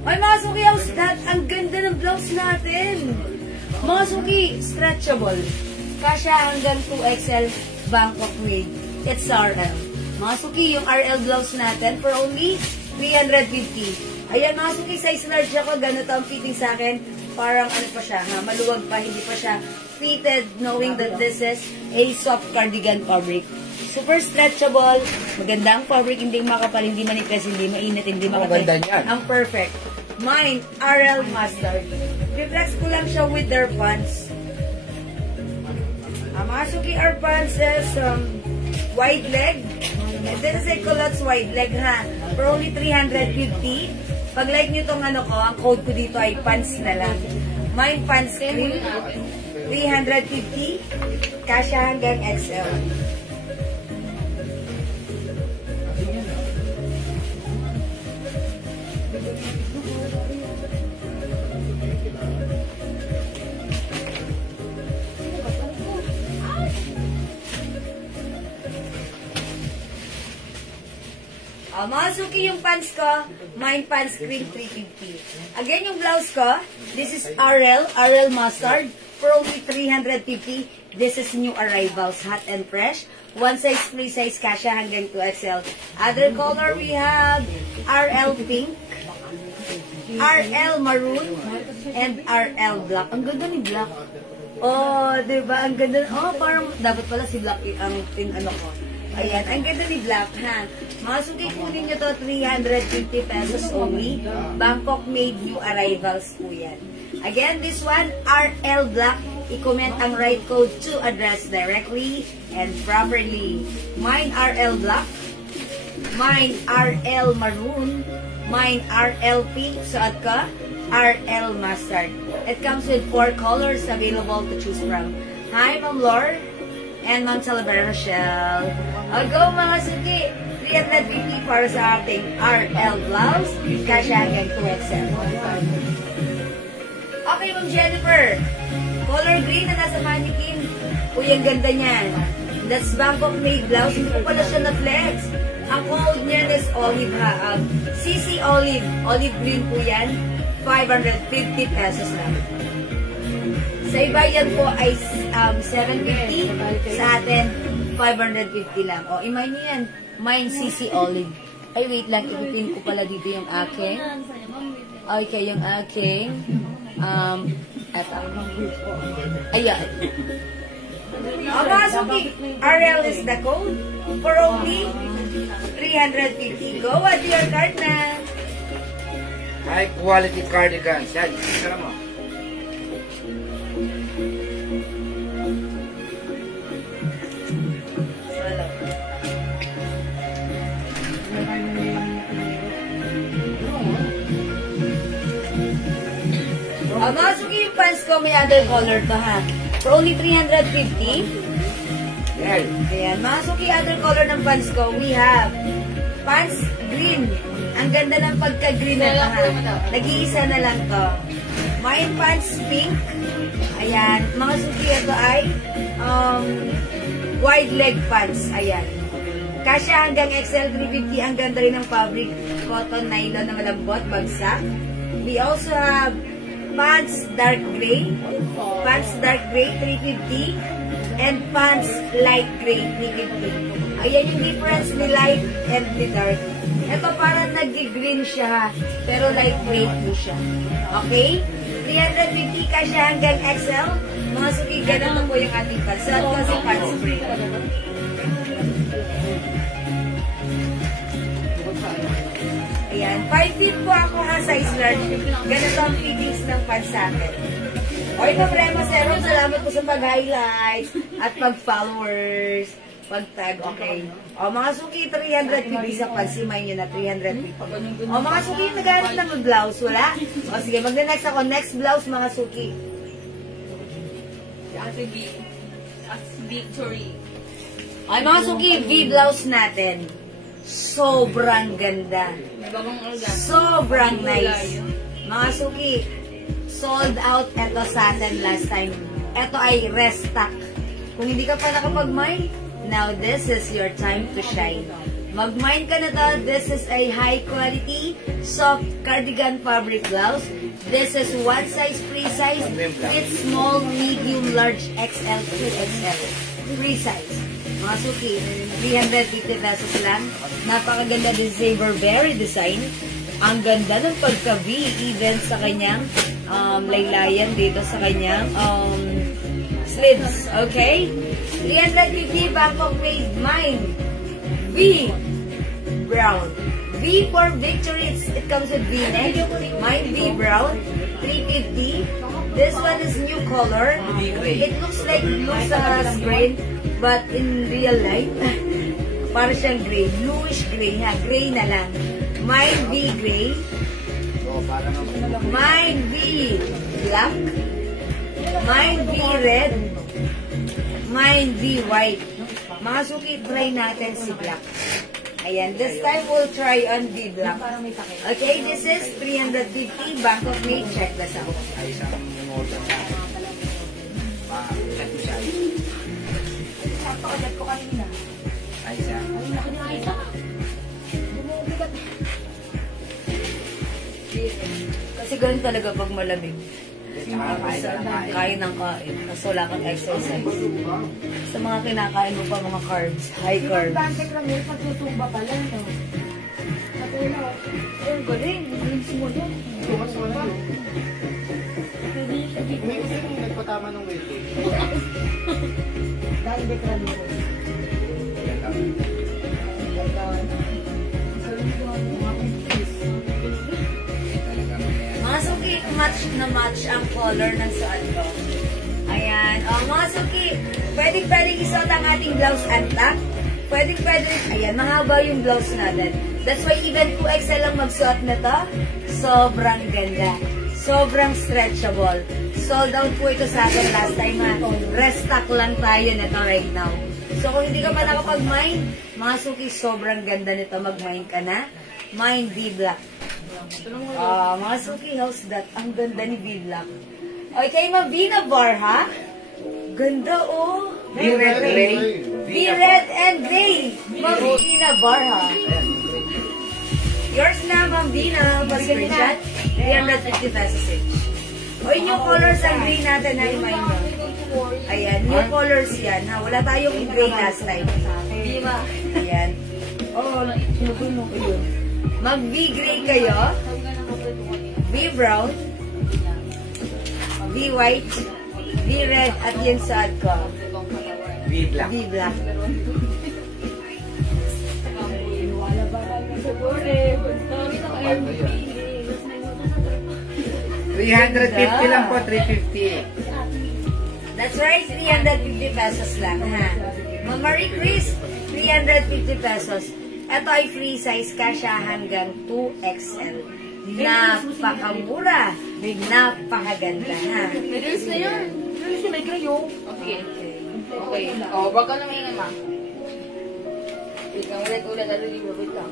Ay, mga suki, ang ganda ng blouse natin. Mga suki, stretchable. Kasya hanggang 2XL Bangkok made. It's RL. Mga suki, yung RL blouse natin for only 350. Ayan, mga suki, size large ako. Ganito ang fitting sa akin. Parang ano pa siya, maluwag pa, hindi pa siya fitted, knowing that this is a soft cardigan fabric. Super stretchable, maganda ang fabric, hindi makapal, hindi manipis, hindi mainit, hindi makapal. Ang perfect. Mine, RL Mustard. Reflex ko lang siya with their pants. Mga suki, our pants is wide leg. This is a culottes wide leg, ha? For only 350. Pag like nyo itong ano ko, ang code ko dito ay pants na lang. Mine pants cream, 350, kasya hanggang XL. Mga suki yung pants ko, mine pants cream 350. Again, yung blouse ko, this is RL Mustard for only 350. This is new arrivals, hot and fresh. One size, free size, kasha hanggang 2XL. Other color, we have RL Pink, RL Maroon, and RL Black. Ang ganda ni Black. Oh, diba? Ang ganda. Oh, parang dapat pala si Black ang ano ko. Ayan, ang ganda ni Black, ha? Mga suki, kunin nyo to, 350 pesos only. Bangkok made new arrivals po yan. Again, this one, RL Black. I-comment ang right code to address directly and properly. Mine RL Black. Mine RL Maroon. Mine RL Pink. Suot ka, RL Mustard. It comes with 4 colors available to choose from. Hi, Ma'am Lore. And Ma'am Talavera Rochelle. I'll go mga suki. 350 para sa ating RL blouse. Kasha hanggang 2XL. Okay, Ma'am Jennifer. Color green na nasa mannequin. Uy, ang ganda niyan. That's Bangkok made blouse. Hindi ko pala siya na-flex. Ang code niyan is olive ha. CC olive. Olive green po yan. 550 pesos lang. Sa iba yan po ay 750. Sa atin, 550 lang. O, imay niyo yan. Mine CC olive. Ay, wait lang. Ipipin ko pala dito yung aking. Okay, yung aking. Eto. Ayan. Mga suki, RL is the code for only 350. Go at your card na. High quality cardigans. Yan, isara mo. Mga suki, yung pants ko may other color to ha. For only 350. Yan. Ayan. Mga suki, other color ng pants ko, we have pants green. Ang ganda ng pagka-green na ha. Nag-iisa na lang to. Mine pants pink. Ayan. Mga suki, ito ay wide leg pants. Ayan. Kasya hanggang XL 350. Ang ganda rin ng fabric. Cotton nylon na malambot. Bagsak. We also have pants dark gray, pants dark gray 350, and pants light gray 350. Ayan yung difference ni light and ni dark. Ito parang nag-green siya, pero light gray po siya. Okay? 350 ka siya hanggang XL. Mga suki, ganito po yung ating pants. Saan kasi pants spray? Ayan, 5 feet po ako ha, size large. Ganito ang fittings ng pants sa akin. Okay, problema, Serum. Salamat po sa pag-highlight at pag-followers, pag-tag, okay. O, mga suki, 350 sa pants. Simay nyo na, 350. O, mga suki, nag-aaral na mag-blouse, wala? O, sige, mag-next ako. Next blouse, mga suki. Ate B. Victory. Ay, mga suki, V-blouse natin. Sobrang ganda. Sobrang nice. Mga suki, sold out eto sa atin last time. Eto ay restock. Kung hindi ka pa nakapag-mine, now this is your time to shine. Mag-mine ka na to. This is a high quality, soft cardigan fabric blouse. This is one size, free size. It's small, medium, large, XL, 2XL. Free size. Mga suki, 350 pesos lang. Napakaganda din Saber Berry design. Ang ganda ng pagka-V, even sa kanyang laylayan dito sa kanyang sleeves. Okay? 350 Bangkok made mine. V brown. V for victory. It comes with V-neck. Mine V brown. 350. This one is new color. It looks like blue sa screen. But in real life, para siyang gray. Bluish gray ha. Gray na lang. Mine V gray. Mine V black. Mine V red. Mine V white. Mga suki, try natin si black. Ayan. This time, we'll try on V black. Okay, this is 350 Bangkok made. Check this out. Pakagat ko kanina. Ay, siya. Ay, laki niya isa. Kasi ganun talaga pag malamig. Kain. Kain ng kain. Tapos wala kang exercise. Sa mga kinakain mo pa mga carbs, high carbs. Importante lang yun, pagtutumba pala, no? Matulog. Ang galing, galing simula. Bukas wala yun. May kasi nung nagpatama ng weight. Dahil dekran mo. Mga suki, match ang color ng suot ko. Ayan. O, mga suki, pwedeng isuot ang ating blouse and top. Pwedeng, ayan, mahaba yung blouse natin. That's why even 2XL lang magsuot na to. Sobrang ganda. Sobrang stretchable. Sold out po ito sa akin last time, ha. Restock lang tayo nito right now. So, kung hindi ka pa nakapag-mind, mga suki, sobrang ganda nito. Mag-mind ka na. Mind V-Black. Mga suki, how's that? Ang ganda ni V-Black. Okay, Mavina Bar, ha? Ganda, oh. V-Red Gray. V-Red and Gray. Mavina Bar, ha? Yours na, Mavina. Screenshot. 350 pesos each. O, yung new colors ang gray natin, ha? Imayin nyo. Ayan, new colors yan, ha? Wala tayong gray last time. Bima. Ayan. Oh, nagulo ko yun. Mag-V-gray kayo. V-brown. V-white. V-red. At yung suot ko. V-Black. V-black. Wala ba kayo sa bore? 350 lang po, 350. That's right, 350 pesos lang, ha? Ma'am Marie Chris, 350 pesos. Ito ay free size, kasya hanggang 2XL. Napakamura. Napakaganda, ha? Release na yun. Release na may krayo. Okay. Okay. Oh, wag ka na may ma. Wait lang, ulit. Wait lang.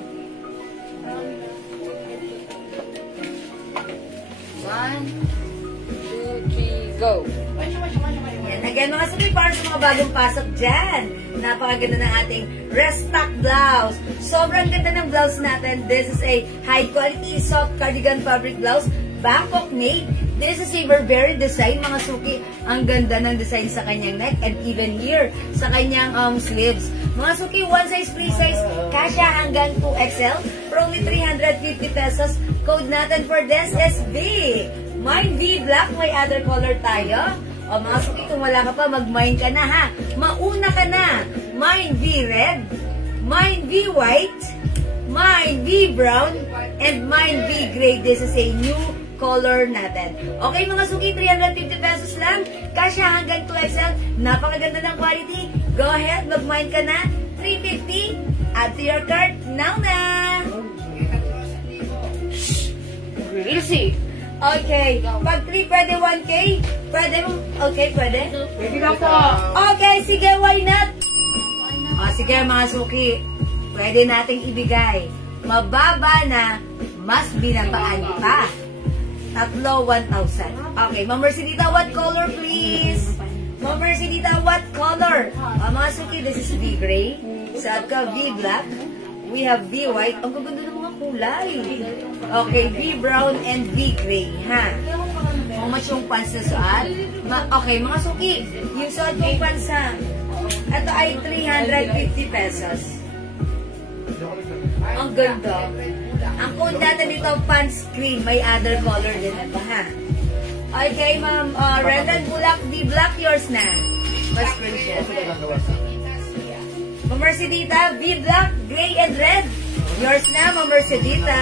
1, 2, 3, go. Yan, again mga sabi, para sa mga bagong pasok dyan. Napakaganda ng ating restock blouse. Sobrang ganda ng blouse natin. This is a high quality soft cardigan fabric blouse. Bangkok made. This is a Burberry design, mga suki. Ang ganda ng design sa kanyang neck and even here sa kanyang sleeves. Mga suki, one size, free size, kasya hanggang 2XL for only 350 pesos. Code natin for this is V. Mind V Black, may other color tayo. O mga suki, kung wala ka pa, mag-mind ka na, ha. Mauna ka na. Mind V Red, Mind V White, Mind V Brown, and Mind V Gray. This is a new color natin. Okay mga suki, 350 pesos lang. Kasya hanggang 2XL. Napakaganda ng quality. Go ahead, mag-mind ka na. 350. Add to your cart now na. Easy. Okay. Pag 3 pwede 1K? Pwede mo? Okay, pwede? Pwede lang po. Okay, sige, why not? O, sige mga suki. Pwede nating ibigay. Mababa na, mas binabaan pa. Tatlo, 1,000. Okay, Ma'am Mercedita, what color please? Ma'am Mercedita, what color? Mga suki, this is V-gray. Sa ka, V-black. We have V-white. Ang gaganda ng mga kulay. Okay, V-brown and V-gray, ha? How much yung pants na suot? Okay, mga suki, yung suot kong pants, ha? Ito ay 350 pesos. Ang ganda. Ang code natin dito, pants green. May other color din ito, ha? Okay, Ma'am. Red and Bulak, V-black, yours na. Mas screenshot. Ma'am Mercedita, V-black, gray and red. Yours na, Ma'am Mercedita.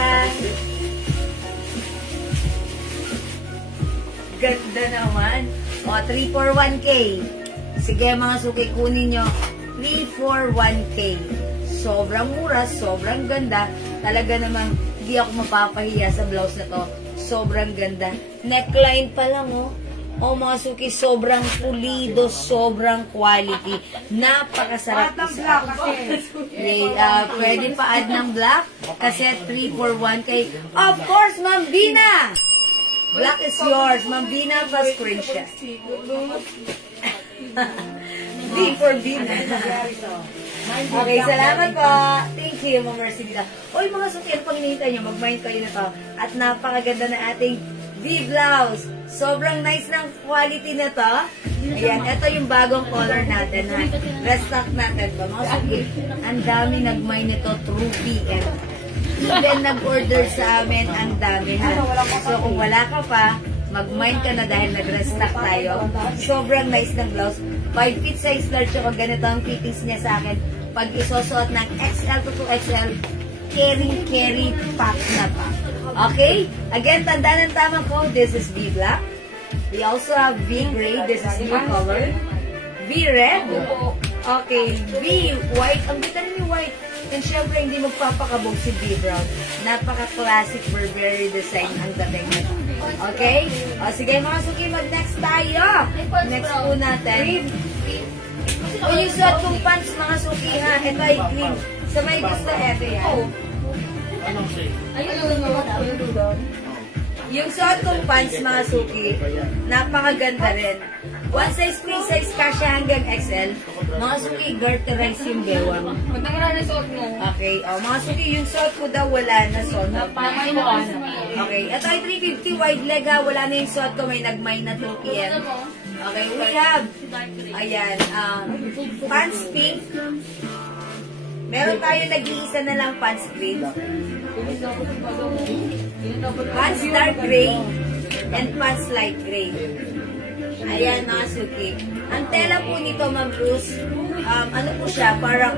Ganda naman. O, 341K. Sige, mga suki, kunin nyo. 341K. Sobrang mura, sobrang ganda. Talaga namang hindi ako mapapahiya sa blouse na to. Sobrang ganda. Neckline pa lang, oh. O mga suki, sobrang pulido, sobrang quality. Napakasarap isa. Pwede pa add ng black kasi 341K. Of course, Ma'am Vina! Black is yours. Ma'am Vina, pa screenshot. V for Vina. Okay, salamat po. Thank you, Ma'am Mercedita. Oy, mga suki, ano pang hinihintay nyo? Mag-mind kayo na to. At napakaganda na ating V-blouse. Sobrang nice ng quality na to. Ayan, ito yung bagong color natin ha. Restock natin to. Mga suki, ang dami nagmay nito through PM. Even nag-order sa amin, ang dami ha. So kung wala ka pa, mag-mind ka na dahil nag-restock tayo. Sobrang nice ng blouse. 5 feet size large ako. Ganito ang fittings niya sa akin. Pag isusuot ng XL to 2XL, carry pack na pa. Okay? Again, tandaan ng tama ko. This is V black. We also have V gray. This is new color. V red. Okay. V white. Ang ganda ni white. And syempre, hindi magpapakabog si V brown. Napaka-classic Burberry design ang dating nito. Okay? O, sige mga suki, mag-next tayo. Next po natin. O, yung suot kong pants, mga suki ha. Ito ay clean. Sa may gusto, ito yan. Yung suot kong pants, mga suki, napakaganda rin. One size, free size, kasya hanggang XL. Mga suki, garterize yung bewang. Magdamura na suot mo. Okay, mga suki, yung suot ko daw wala na suot. Okay, ito ay 350 wide leg ha. Wala na yung suot ko, may nagmay na 2 PM. Okay, we have, ayan, pants pink. Meron tayo nag-iisa na lang pants green. Pants dark gray and pants light gray. Ayan mga suki. Ang tela po nito, Ma'am Bruce, ano po siya, parang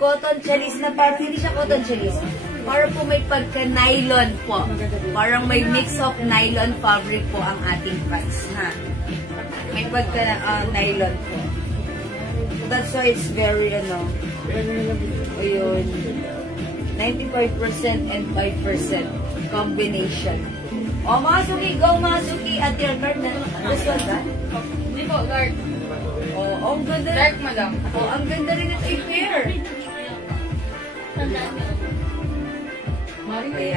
cotton chalis na parang hindi siya cotton chalis. Parang po may pagka-nylon po. Parang may mix of nylon fabric po ang ating pants, ha? May pagka-nylon po. That's why it's very, ayun, 95% and 5% combination. O, mga suki, go mga suki at your card na. This one ba? Hindi po, dark. O, ang ganda. Dark, madam. O, ang ganda rin ito i-pair. Ayan.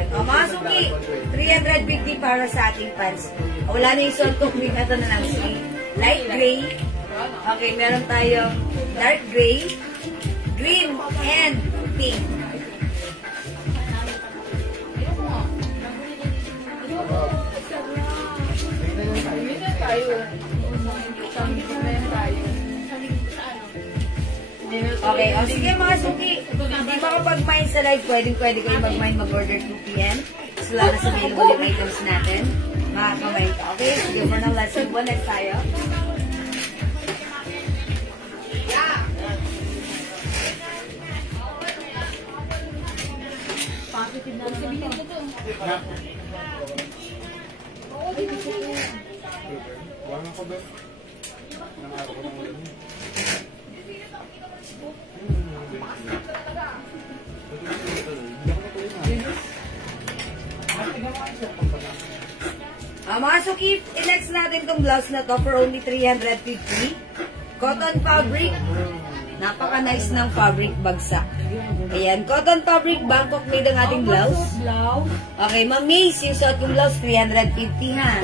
O, mga suki, 350 para sa ating pants. O, wala na yung suot ko, ito na lang si light gray. Okay, meron tayong dark gray, green, and pink. Okay, o sige mga suki, hindi makapag-mine sa live, pwede kayo mag-mine, mag-order 2 PM. So, lang na sa available yung items natin. Makaka-mine ka. Okay, sige, for now, let's move on. Next tayo. Mga suki, i-next natin itong blouse na to for only 350. Cotton fabric. Napaka-nice ng fabric bagsak. Ayan, cotton fabric, Bangkok made ang ating blouse. Okay, Ma'am-Mace, yung suot kong blouse, 350 ha.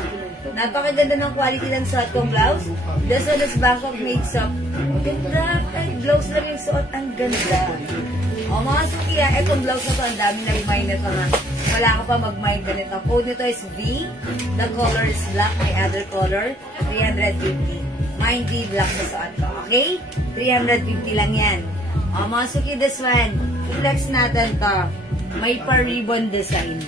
Napakaganda ng quality ng suot kong blouse. This one is Bangkok made soft. Ganda, ay, blouse lang yung suot, ang ganda. O mga suki ha, itong blouse na to, ang dami na remind na to ha. Wala ka pa mag-mind ganito. Code nito is V. The color is black, may other color, 350. Mine V black na suot ko, okay? 350 lang yan. O mga suki, this one, i-flex natin to. May pa-ribbon design.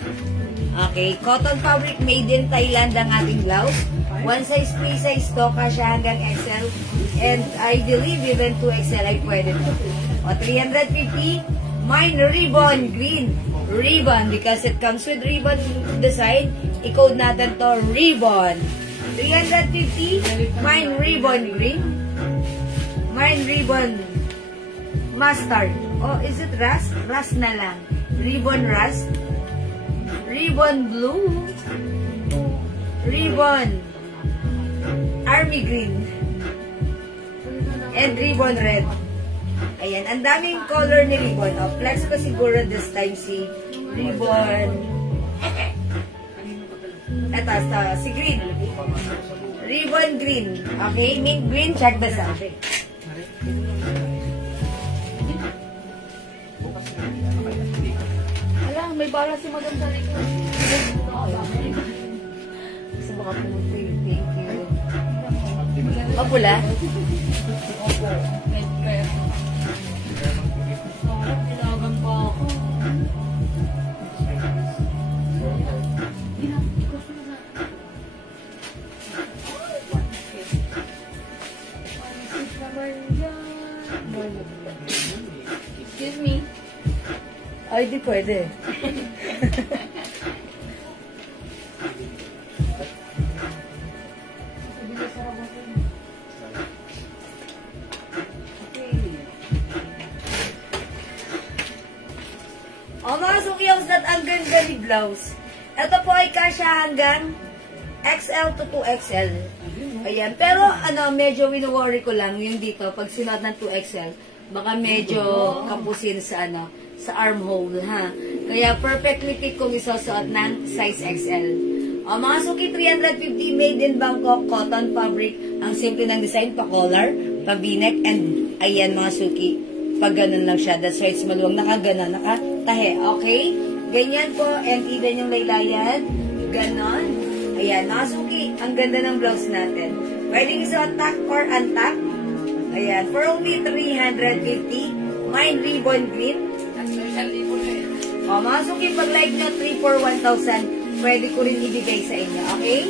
Okay, cotton fabric made in Thailand ang ating blouse. One size, free size to, kasya hanggang XL. And I believe even 2XL ay pwede to. O, 350. Mine ribbon green. Ribbon, because it comes with ribbon design. I-code natin to ribbon. 350. Mine ribbon green. Mine ribbon mustard. Oh, is it rust? Rust na lang. Ribbon rust. Ribbon blue. Ribbon army green. And ribbon red. Ayan, ang daming color ni ribbon. Oh, flex ko siguro this time si ribbon. Ito, si green. Ribbon green. Okay, mint green, check this out. Alam, may bala si Madam sa likod. Napakaputi. Thank you. Mapula? Opo. Med-prep. Sarap, nilagan pa ako. Excuse me. Ay, di pwede. O mga sukiyaws at ang ganda ni blouse. Ito po ay kasya hanggang XL to 2XL. Ayan. Pero ano, medyo wino-worry ko lang yung dito. Pag sinuot ng 2XL, baka medyo kapusin sa ano, sa armhole, ha? Kaya perfectly fit kung isusuot ng size XL. O mga suki, 350 made in Bangkok cotton fabric. Ang simple ng design, pa-collar, pa-v-neck, and ayan mga suki, pag ganun lang siya. That's why it's maluwang, nakagana, nakatahe. Okay? Ganyan po, and even yung laylayan, ganon. Ayan, mga suki, ang ganda ng blouse natin. Pwedeng isuot tack or untack. Ayan, for only 350. Mine ribbon green. O, mga suki, pag like nyo, 3 for 1,000, pwede ko rin ibigay sa inyo. Okay?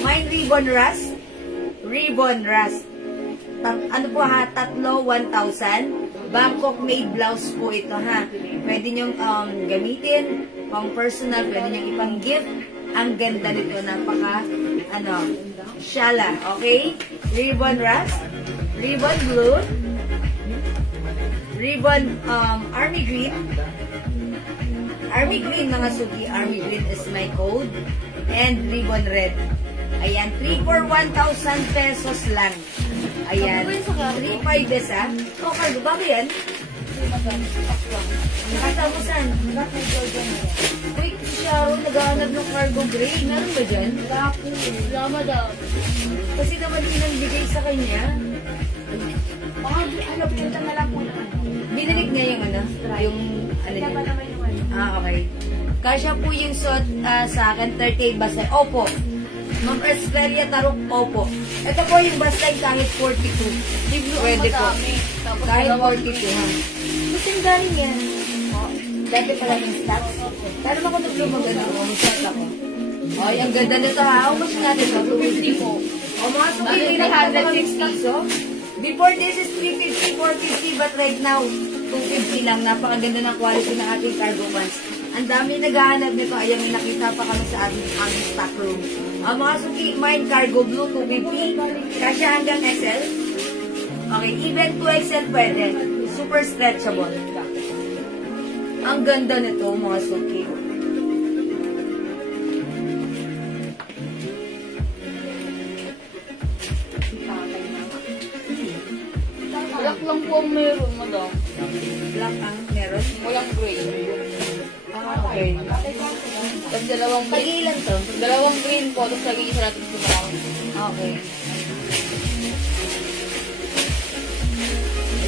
Mine ribbon rust. Ribbon rust. Ano po ha? Tatlo, 1,000. Bangkok made blouse po ito ha. Pwede nyong gamitin, pang personal, pwede nyong ipang gift. Ang ganda nito, napaka, shala. Okay? Ribbon rust. Ribbon blue. Ribbon army green. Army green mga suki. Army green is my code. And ribbon red. Ayan, 3 for 1,000 pesos lang. Ayan, 3.5 is ha. O, cargo, bago yan? Nakatamusan. Uy, si Sharon, naghahanap ng cargo gray. Meron ba dyan? Wala madam. Kasi naman pinangbigay sa kanya. Baka pinunta na lang po na ano. Binalik niya yung ano? Yung ano Kaya pa niya? naman yung ano. Ah, okay. Kasya po yung suot sa akin, 38 basta. Opo. Ma'am Esperia Tarok, opo. Ito po yung basta kahit 42. Pwede po. Kahit 42 ha. Gusto yung galing yan. Dati pala yung stocks. Pero ako naglo mag-ano, mag-start ako. Ay, ang ganda nito ha. How much natin ito? 250 po. O mga sumili na 160. So, before this is 350, 450, but right now, 250 lang. Napakaganda ng quality ng ating cargo pants. Ang dami naghahanap nito. Ayan, may nakita pa kami sa ating stock room. Ang mga suki, mine cargo blue, 250. Kasya hanggang XL. Okay, even 2XL pwede. Super stretchable. Ang ganda nito, mga suki. Black lang po ang meron, madam. Black ang meron. Walang gray. Ah, okay. Tapos dalawang green. Pag-ilan to? Dalawang green po, tapos lagi isa natin sa brown. Okay.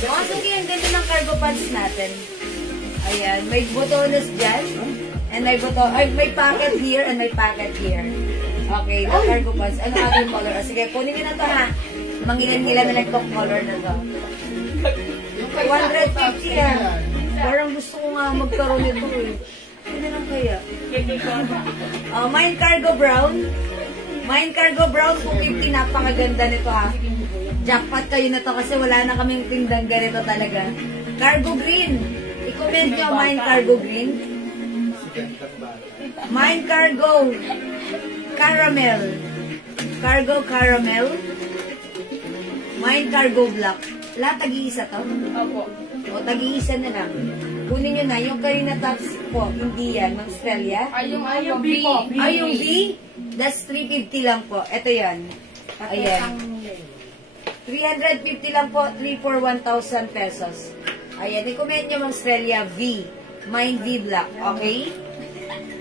Mga suki, ang ganda ng cargo pants natin. Ayan, may botones dyan. And may may pocket here and may pocket here. Okay, na cargo pants. Ano ating color? Sige, kunin nyo na to ha. Mangilan-ngilan na nagtop color na to. 150 yan. Parang gusto ko nga magkaroon nito eh. Ano lang kaya? Mine cargo brown. Mine cargo brown, 250. Napakaganda nito ha. Jackpot kayo na to kasi wala na kaming tindang ganito talaga. Cargo green. I-comment nyo mine cargo green. Mine cargo caramel. Cargo caramel. Mine cargo black. Lahat tag-iisa to? Opo. O tag-iisa na lang. Kunin nyo na. Yung Karina tops po, hindi yan. Mang Strelia. Ay, yung V po. Ay, yung V, that's 350 lang po. Ito yan. Ayan. 350 lang po. 3 for 1,000 pesos. Ayan. I-comment nyo, Mang Strelia, V. Mine V black. Okay?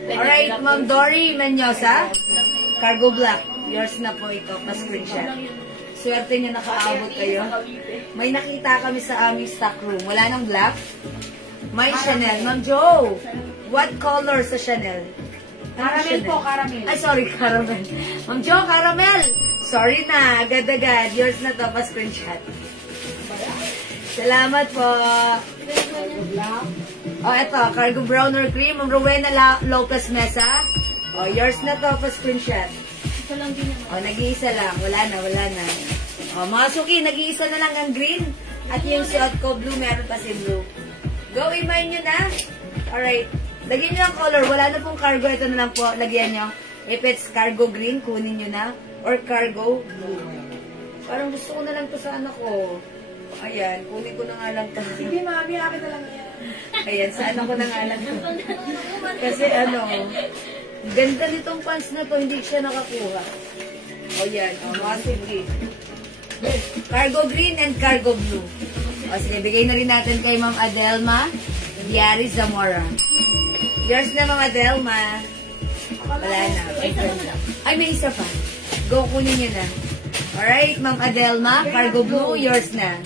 Alright, Ma'am Dory Menyosa. Cargo black. Yours na po ito. Pa-screenshot. Swerte nyo nakaabot kayo. May nakita kami sa aming stock room. Wala nang black. May Chanel. Ma'am Jo, what color sa Chanel? Caramel po, caramel. Ay, sorry, caramel. Ma'am Jo, caramel! Sorry na, agad-agad. Yours na to, pa-screenshot. Salamat po. Oh, eto, cargo brown or cream. Ma'am Rowena Lopez Mesa. Oh, yours na to, pa-screenshot. Ito lang din naman. Oh, nag-iisa lang. Wala na, wala na. Oh, mga suki, nag-iisa na lang ang green. At yung suot ko, blue, meron pa si blue. Go, i-mine nyo na. Alright. Lagyan nyo ang color. Wala na pong cargo. Ito na lang po. Lagyan nyo. If it's cargo green, kunin nyo na. Or cargo blue. Parang gusto ko na lang to sa anak ko. Ayan, kunin ko na nga lang to. Sige, mami, akin na lang yan. Ayan, sa anak ko na nga lang to. Kasi ano, ganda nitong pants na to, hindi siya nakakuha. O yan, mga sige. Cargo green and cargo blue. O sige, bigay na rin natin kay Ma'am Adelma Yari Zamora. Yours na, Ma'am Adelma. Wala na. Ay, may isa pa. Go, kunin nyo na. Alright, Ma'am Adelma, cargo blue, yours na.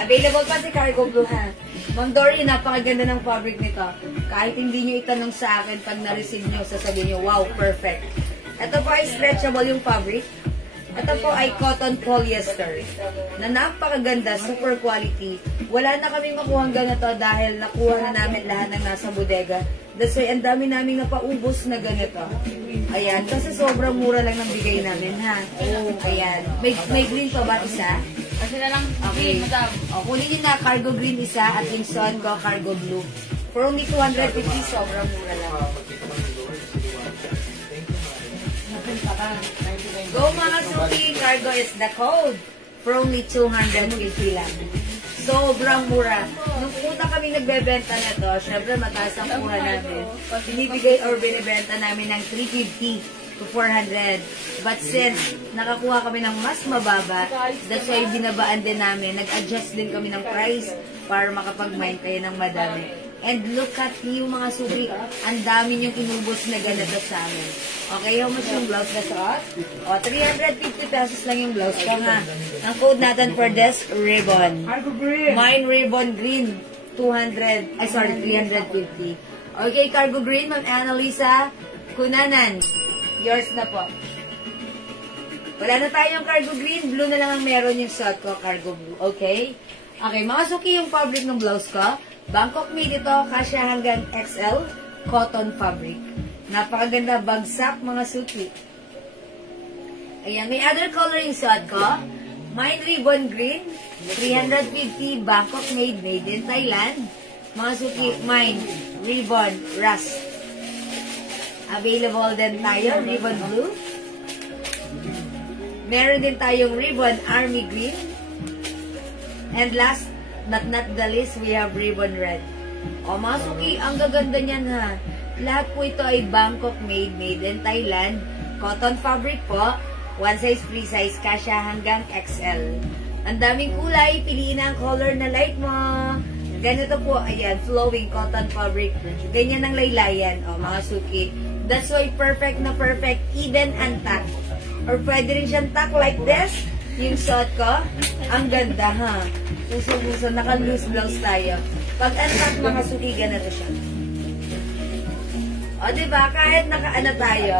Available pa si cargo blue, ha? Ma'am Dory, napakaganda ng fabric nito. Kahit hindi nyo itanong sa akin, pag na-receive nyo, sasabihin nyo, wow, perfect. Ito po ay stretchable yung fabric. Ito po ay cotton polyester na napakaganda, super quality. Wala na kaming makuhang ganito dahil nakuha na namin lahat ng nasa bodega. That's why ang dami namin napaubos na ganito. Ayan, kasi sobrang mura lang ng bigay namin, ha? Oh, ayan. May green pa ba isa? Kasi na lang, Okay. madam. O, kunin nyo na cargo green isa at yung son ko cargo blue. For only 250, sobrang mura lang. Go mga suki, cargo is the code. For only 250 lang. Sobrang mura. Nung una kami nagbebenta na to, syempre mataas ang kuha namin. Binibigay or binibenta namin ng 350 to 400. But since nakakuha kami ng mas mababa, that's why binabaan din namin. Nag-adjust din kami ng price para makapag-mine tayo ng madami. And look at you mga suki, ang dami niyong inubos na ganito sa amin. Okay, how much yung blouse na suot? O, 350 pesos lang yung blouse ko nga. Ang code natin for this, ribbon. Mine ribbon green, 350. Okay, cargo green, Ma'am Annalisa Kunanan. Yours na po. Wala na tayong cargo green, blue na lang ang meron yung suot ko, cargo blue. Okay? Okay, mga suki yung fabric ng blouse ko. Bangkok made ito, kasya hanggang XL, cotton fabric. Napakaganda, bagsak mga suki. Ayan, may other color yung suot ko. Mine ribbon green, 350, Bangkok made in Thailand. Mga suki, mine ribbon rust. Available din tayo, ribbon blue. Meron din tayong ribbon army green. And last but not the least, we have ribbon red. O mga suki, ang gaganda niyan ha. Lahat po ito ay Bangkok made in Thailand. Cotton fabric po. One size, free size, kasya hanggang XL. Ang daming kulay, piliin ang color na like mo. Ganito po, ayan, flowing cotton fabric. Ganyan ang laylayan, o mga suki. That's why perfect na perfect, even and tack. Or pwede rin siyang tack like this. Yung suot ko, ang ganda ha. Puso-puso, naka-loose blouse tayo. Pag untack mga suki, ganito siya. O diba, kahit naka-ano tayo,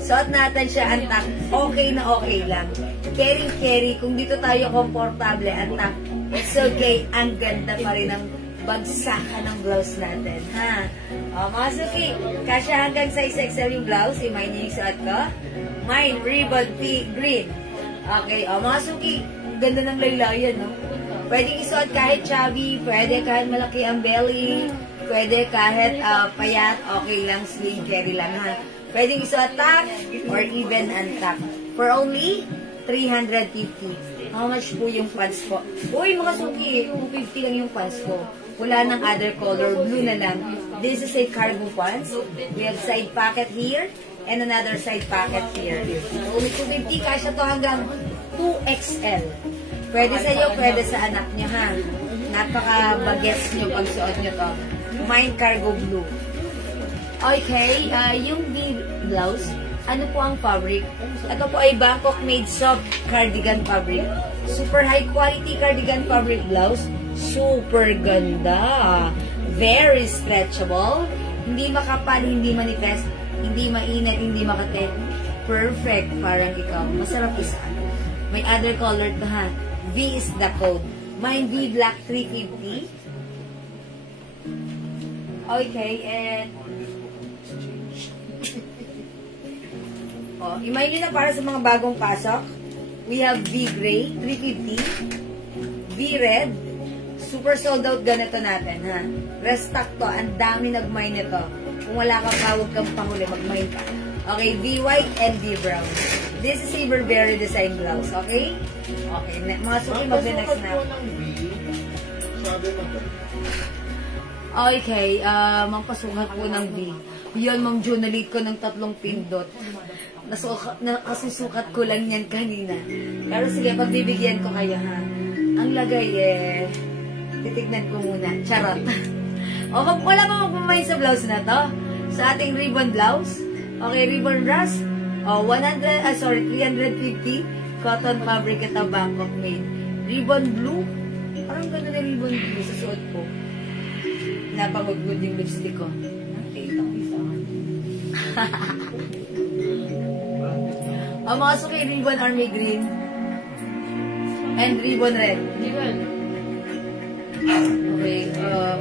suot natin siya untack, okay na okay lang. Carry, kung dito tayo komportable, untack, it's okay, ang ganda pa rin ng bagsakan ng blouse natin, ha? O mga suki, kasya hanggang size XL yung blouse, i-mine niyo yung suot ko. Mine, ribbon, green. Okay, o mga suki, ganda ng laylayan, no? Pwede isuot kahit chubby, pwede kahit malaki ang belly, pwede kahit payat, okay lang, slim, carry lang, ha? Pwede isuot tack or even untack. For only 350. How much po yung pants ko? Uy, mga suki, 250 lang yung pants ko. Wala ng other color, blue na lang. This is a cargo pants. We have side pocket here and another side pocket here. Only 250, kasya to hanggang 2XL. Pwede sa iyo, pwede sa anak niyo, ha? Napaka-bagets niyo pag suot niyo to. Mine cargo blue. Okay, yung blouse, ano po ang fabric? Ito po ay Bangkok made soft cardigan fabric. Super high quality cardigan fabric blouse. Super ganda. very stretchable, hindi makapal, hindi manifest, hindi mainit, hindi makate. Perfect, parang ikaw. Masarap isa. May other color to ha. V is the code. Mine V Black 350. Okay, and imayin nyo na para sa mga bagong pasok. We have V Gray 350. V Red. Super sold out ganito natin, ha? Restock to. Ang dami nag-mine nito. Kung wala kang kawag kang panghuli, mag-mine ka. Okay, V White and V Brown. This is Silverberry design blouse, okay? Okay, mga suki, mag-next na. Okay, magpasukat po ng V. Yun, Ma'am Jo, nalit ko ng 3 pindot. Nasusukat ko lang yan kanina. Pero sige, pagbibigyan ko kayo, ha? Ang lagay, titignan ko muna. Charot. O, wala pa magpamay sa blouse na to? Sa ating ribbon blouse? Okay, ribbon rust? O, 350 cotton fabric ito, Bangkok made. Ribbon blue? Parang ganda na ribbon blue sa suot ko. Napagod yung lipstick ko. Okay, ito. O, mga suki, ribbon army green. And ribbon red. Okay,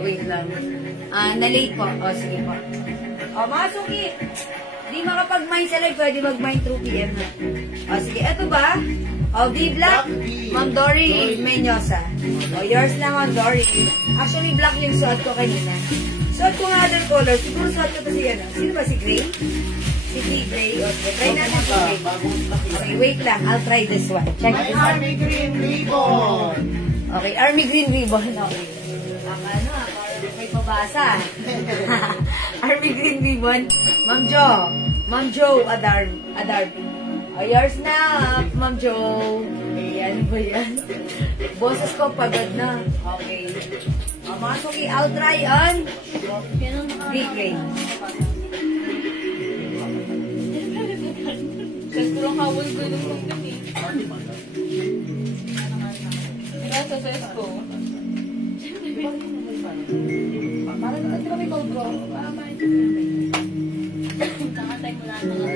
wait lang. Na-late po. O, sige po. O, mga suki, di makapag-mine sa live, pwede mag-mine through PM na. O, sige, eto ba? O, V Black, Ma'am Dory Menyosa. O, yours na, Ma'am Dory. Actually, black yung suot ko kanina. Suot ko nga other color. Siguro suot ko to si ano. Sino ba si Gray? Si Gray. Okay, try natin si Gray. Okay, wait lang. I'll try this one. Check this one. Army Green Ribbon. Okay, Army Green Ribbon. Okay. Ano, parang may pabasa. Army Green Ribbon. Ma'am Jo, Adarm. Oh, yours na, Ma'am Jo. Ayan ba yan? Boses ko pagod na. Okay. Mga suki, I'll try on V-Gray. Kasi lang kawal ko yung program eh. Kaya sa sesko. Parang natin kami cold ko. Nakatay mo lang mga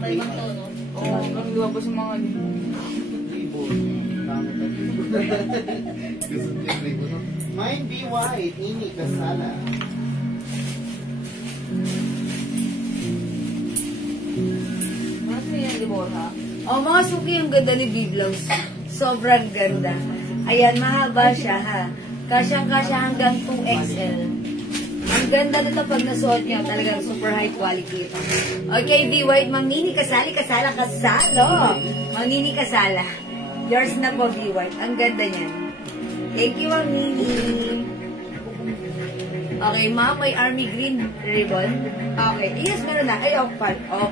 may ibang tono. Oo, ang lumabas yung mga Mine be white, Nini Casala. ano yan, Deborah? Oh, mga suki, yung ganda ni V-Blouse. Sobrang ganda. Ayan, mahaba siya, ha. Kasyang-kasya hanggang 2XL. Ang ganda nito pag nasuot niya. Talagang super high quality ito. Okay, V-White, Ma'am Nini Kasali, kasalo. Ma'am Nini Kasala. Yours na po, V-White. Ang ganda niyan. Thank you, Ma'am Nini. Okay, Ma'am, may army green ribbon. Okay, yes, meron na. Ay,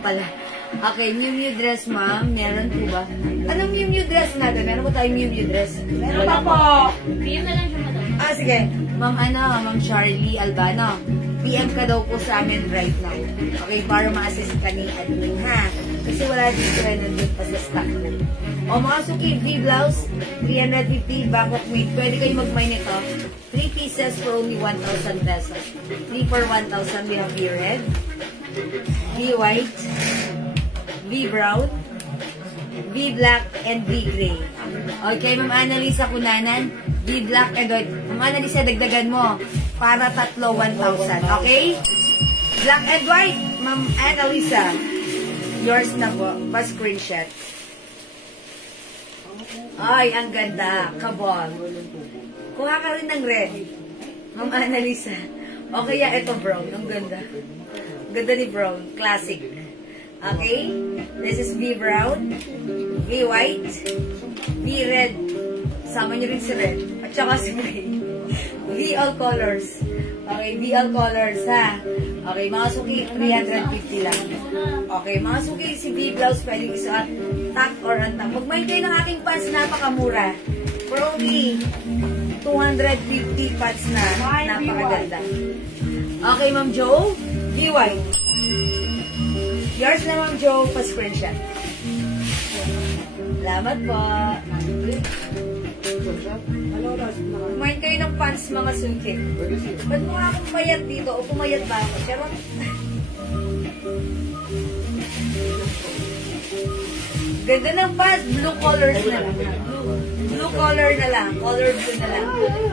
pala. Okay, Miu dress, Ma'am. Meron po ba? Anong Miu dress natin? Meron po tayong Miu dress? Meron pa po. PM na lang siya madam. Sige. Ma'am Charlie Albano. PM ka daw po sa amin right now. Okay, para ma-assist ka ni admin, ha? Kasi wala dito rin nandun pa sa stock na. O, mga suki, V-Blouse, 350, Bangkok made. Pwede kayo mag-mine ito. 3 pieces for only 1,000 pesos. 3 for 1,000. We have V-Red, V-White, V-Brown, V-Black, and V-Gray. Okay, Ma'am Annalisa Kunanan, V-Black and White. Ma'am Annalisa, dagdagan mo para 3, 1,000. Okay? Black and White, Ma'am Annalisa. Yours na po. Pa-screenshot. Ay, ang ganda. Kabon. Kuha ka rin ng red. Ma'am Annalisa. O kaya ito brown. Ang ganda. Ganda ni brown. Classic. Okay? This is V-brown, V-white, V-red. Sama nyo rin si red. At saka si gray. V-all colors. Okay, V-all colors, ha? Okay, mga suki, 350 lang. Okay, mga suki, si V-blouse pwedeng isuot top or on-top. Mag-mind kayo ng aking pants, napakamura. For only 250 pants na. Napakaganda. Okay, Ma'am Jo, V-white. Yours na, Ma'am Jo, pa-screenshot. Salamat po. Kumain kayo ng pants, mga suki. Ba't mukha akong payat dito? O pumayat ba ako? Charot. Ganda ng pants. Blue colors na lang. Blue color na lang. Color blue na lang.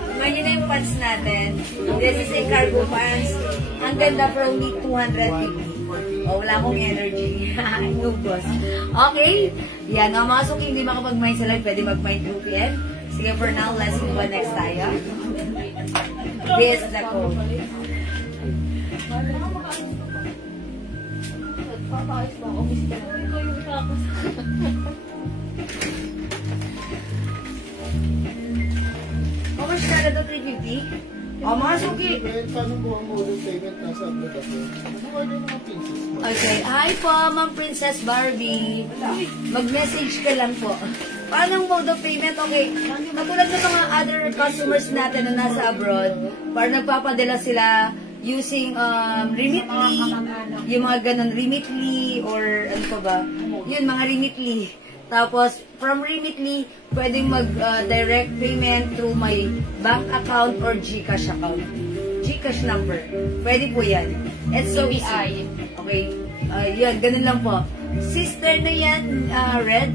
Kumain nyo na yung pants natin. This is a cargo pants. Ang ganda for only 250. O, wala akong energy. Inubos. Okay. Yan. Mga suki, hindi makapag-mind sa live. Pwede mag-mind 2 PM. Sige, for now, let's move on next tayo. This is the code. Papayos ba? Umis ka na. Ikaw yung tapos. How much na ito? 350? Mga suki. Paano po ang model payment nasa abroad ako? Ano ba yung mga pieces? Okay. Hi po, Ma'am Princess Barbie. Mag-message ka lang po. Paano ang mode of payment? Okay. Katulad ng mga other customers natin na nasa abroad, para nagpapadala sila using Remitly, yung mga ganun, Remitly, or ano pa ba? Yun, mga Remitly. Tapos, from Remitly, pwedeng mag-direct payment through my bank account or GCash account. GCash number. Pwede po yan. It's so easy. Okay. Yun, ganun lang po. Sister na yan, Red.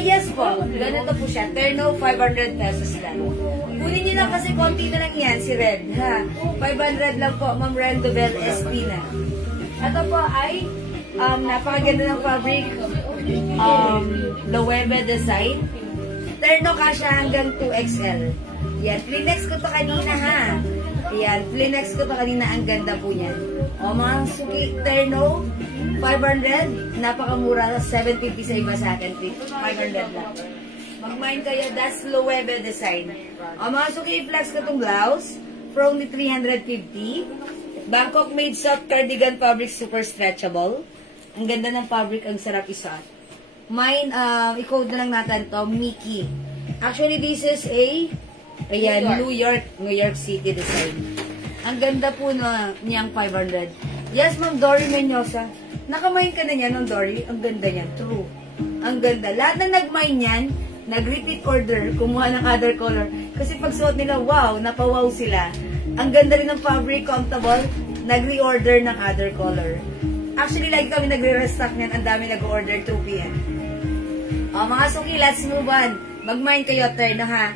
Yes po. Ganito po siya. Terno, 500 pesos lang. Kunin nyo lang kasi konti na lang yan, si Red. Ha? 500 lang po, Ma'am Rendobel Espina. Ito po ay napakaganda ng fabric. Loewe design. Terno kasha hanggang 2XL. Yan. Flinex ko to kanina, ha? Yan. Flinex ko to kanina. Ang ganda po yan. O, mga suki, Terno, 500. Napakamura. 750 sa iba sa akin. 500 lang. Mag-mind kayo. That's Loewe design. O, mga suki, i-flex ko tong blouse. For only 350. Bangkok made soft cardigan fabric. Super stretchable. Ang ganda ng fabric. Ang sarap isuot. Mine, i-code na lang natin to, Mickey. Actually, this is ayan, New York City design. Ang ganda po niyang 500. Yes, Ma'am Dory Menyosa. Nakamain ka na niyan, Ma'am Dory. Ang ganda niyan, true. Ang ganda. Lahat na nag-mine niyan, nag-repeat order, kumuha ng other color. Kasi pag suot nila, wow, napawaw sila. Ang ganda rin ng fabric, comfortable, nag-reorder ng other color. Actually, lagi kami nagre-restock niyan. Ang dami nag-order 2 PM. Mga suki, let's move on. Mag-mind kayo, Terno, ha?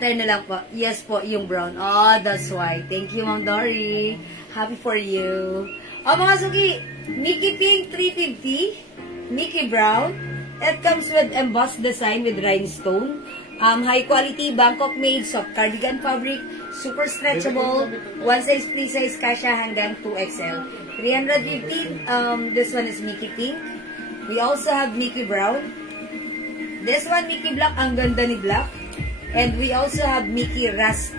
Terno lang po. Yes po, yung brown. Oh, that's why. Thank you, Ma'am Dory. Happy for you. Mga suki, Mickey Pink 350. Mickey Brown. It comes with embossed design with rhinestone. High quality, Bangkok made, soft cardigan fabric. Super stretchable. One size, free size, kasha hanggang 2XL. 350. This one is Mickey Pink. We also have Mickey Brown. This one, Mickey Black. Ang ganda ni Black. And we also have Mickey Rust.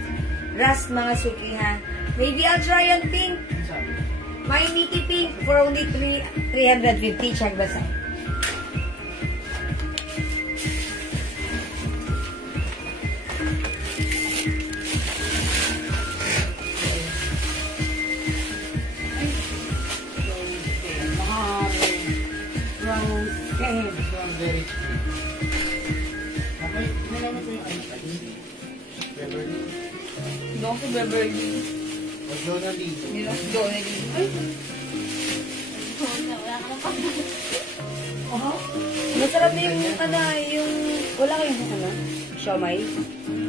Rust, mga suki, ha? Maybe I'll try on pink. My Mickey Pink for only 350. Check ba sa? Very cheap. Okay, nalaman ko yung ice cream. Beverly. Hindi ako si Beverly. O Jonali. Hindi ako si Jonali. Ay! Masarap na yung, wala kayong siomay.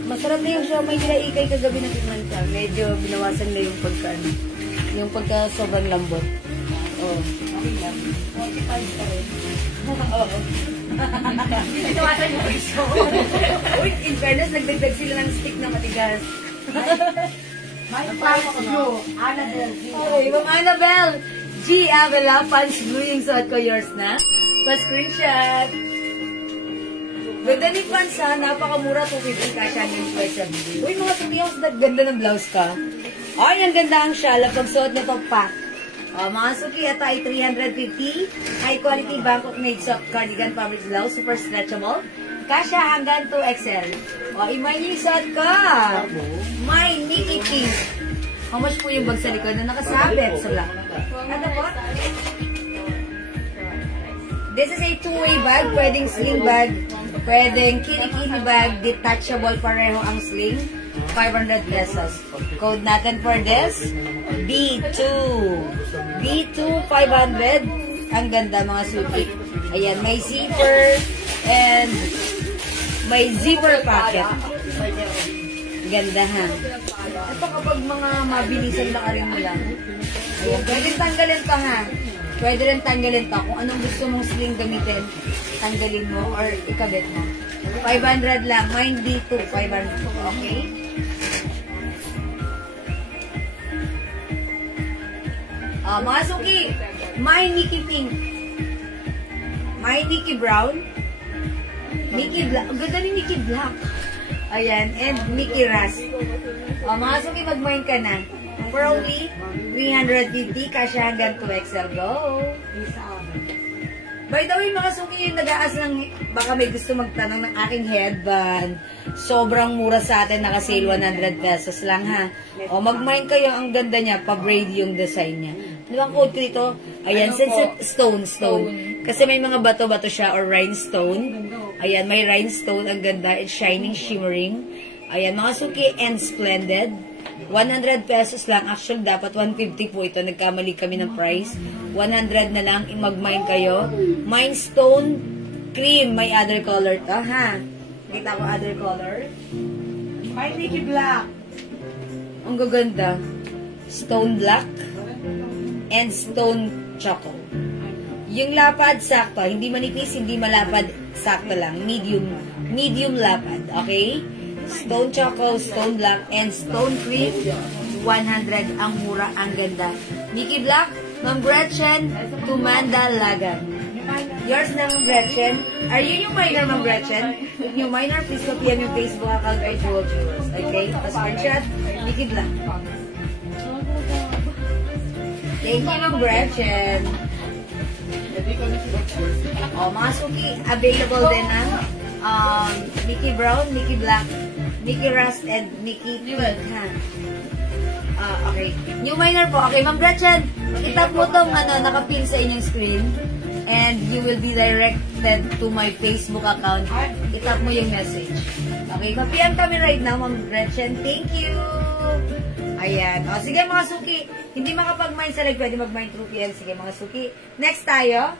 Masarap na yung siomay nila ikay kagabi na tikman ka. Medyo binawasan na yung pagka sobrang lambot. Oh. Okay lang. 45 pa rin. Oo. Binawasan yung piso. Uy, in fairness, nagdagdag sila ng stick na matigas. May pants blue. Annabelle. Oh, Ma'am Annabelle. G. Avila, pants blue yung suot ko. Yours na. Pa-screenshot. Ganda ni pants, ha. Napakamura. 250 kasha yung twice a video. Uy, mga tumiyaws, ganda ng blouse ka. Ay, ang ganda ang shawl. Pag suot nito, pack. Mga suki, ito ay 350. High quality Bangkok made soft cardigan fabric blouse. Super stretchable. Kasha hanggang 2XL. Imay yung suot ka. My Mickey Pink. How much po yung bag sa likod na nakasabit sa black? Ano po? This is a two-way bag. Pwedeng sling bag. Pwedeng kilikili bag, detachable pareho ang sling, 500 pesos. Code natin for this, B2. B2, 500. Ang ganda mga suki. Ayan, may zipper and may zipper pocket. Ganda ha. Ito kapag mga mabilisan na rin mo lang. Ayan, pwede tanggalin to ha. Pwede rin tanggalin to. Kung anong gusto mong sling gamitin, tanggalin mo or ikabit mo. 500 lang. Mine D2, 500. Okay? Mga suki, my Nikki Pink. My Nikki Brown. Nikki Black. Ang ganda ni Nikki Black. Ayan. And Nikki Ras. Mga suki, mag-mine ka na. For only 350, kasya hanggang 2XL. Go! By the way, mga suki, yung nag-aas ng, baka may gusto magtanong ng aking headband. Sobrang mura sa atin, naka-sale 100 pesos lang ha. O, mag-mine kayo, ang ganda niya, pa-braid yung design niya. Ano bang code ko dito? Ayan, stone. Kasi may mga bato-bato siya or rhinestone. Ayan, may rhinestone, ang ganda, it's shining, shimmering. Ayan, mga suki, and splendid. 100 pesos lang. Actually, dapat 150 po ito. Nagkamali kami ng price. 100 na lang. Mag-mine kayo. Mine stone cream. May other color to, ha? Kita ko other color. Mine Nikki Black. Ang gaganda. Stone black and stone choco. Yung lapad, sakto. Hindi manipis, hindi malapad. Sakto lang. Medium lapad. Okay? Stone choco, stone black, and stone cream. 100 ang mura, ang ganda. Nikki Black, Ma'am Gretchen, Tumanda Lagan. Yours na, Ma'am Gretchen. Are you yung minor, Ma'am Gretchen? If you minor, please PM yung Facebook account kay Jewel Jewels. Okay? Screenshot, Nikki Black. Thank you, Ma'am Gretchen. Mga suki, available din ang Nikki Brown, Nikki Black, Nikki Rust, and Nikki Pink, ha? Okay. New minor po. Okay, Ma'am Gretchen, itap mo itong nakapin sa inyong screen and you will be directed to my Facebook account. Itap mo yung message. Okay, papiyan kami right now, Ma'am Gretchen. Thank you! Ayan. O, sige mga suki, hindi makapag-mine sa live, pwede mag-mine through PL. Sige mga suki. Next tayo.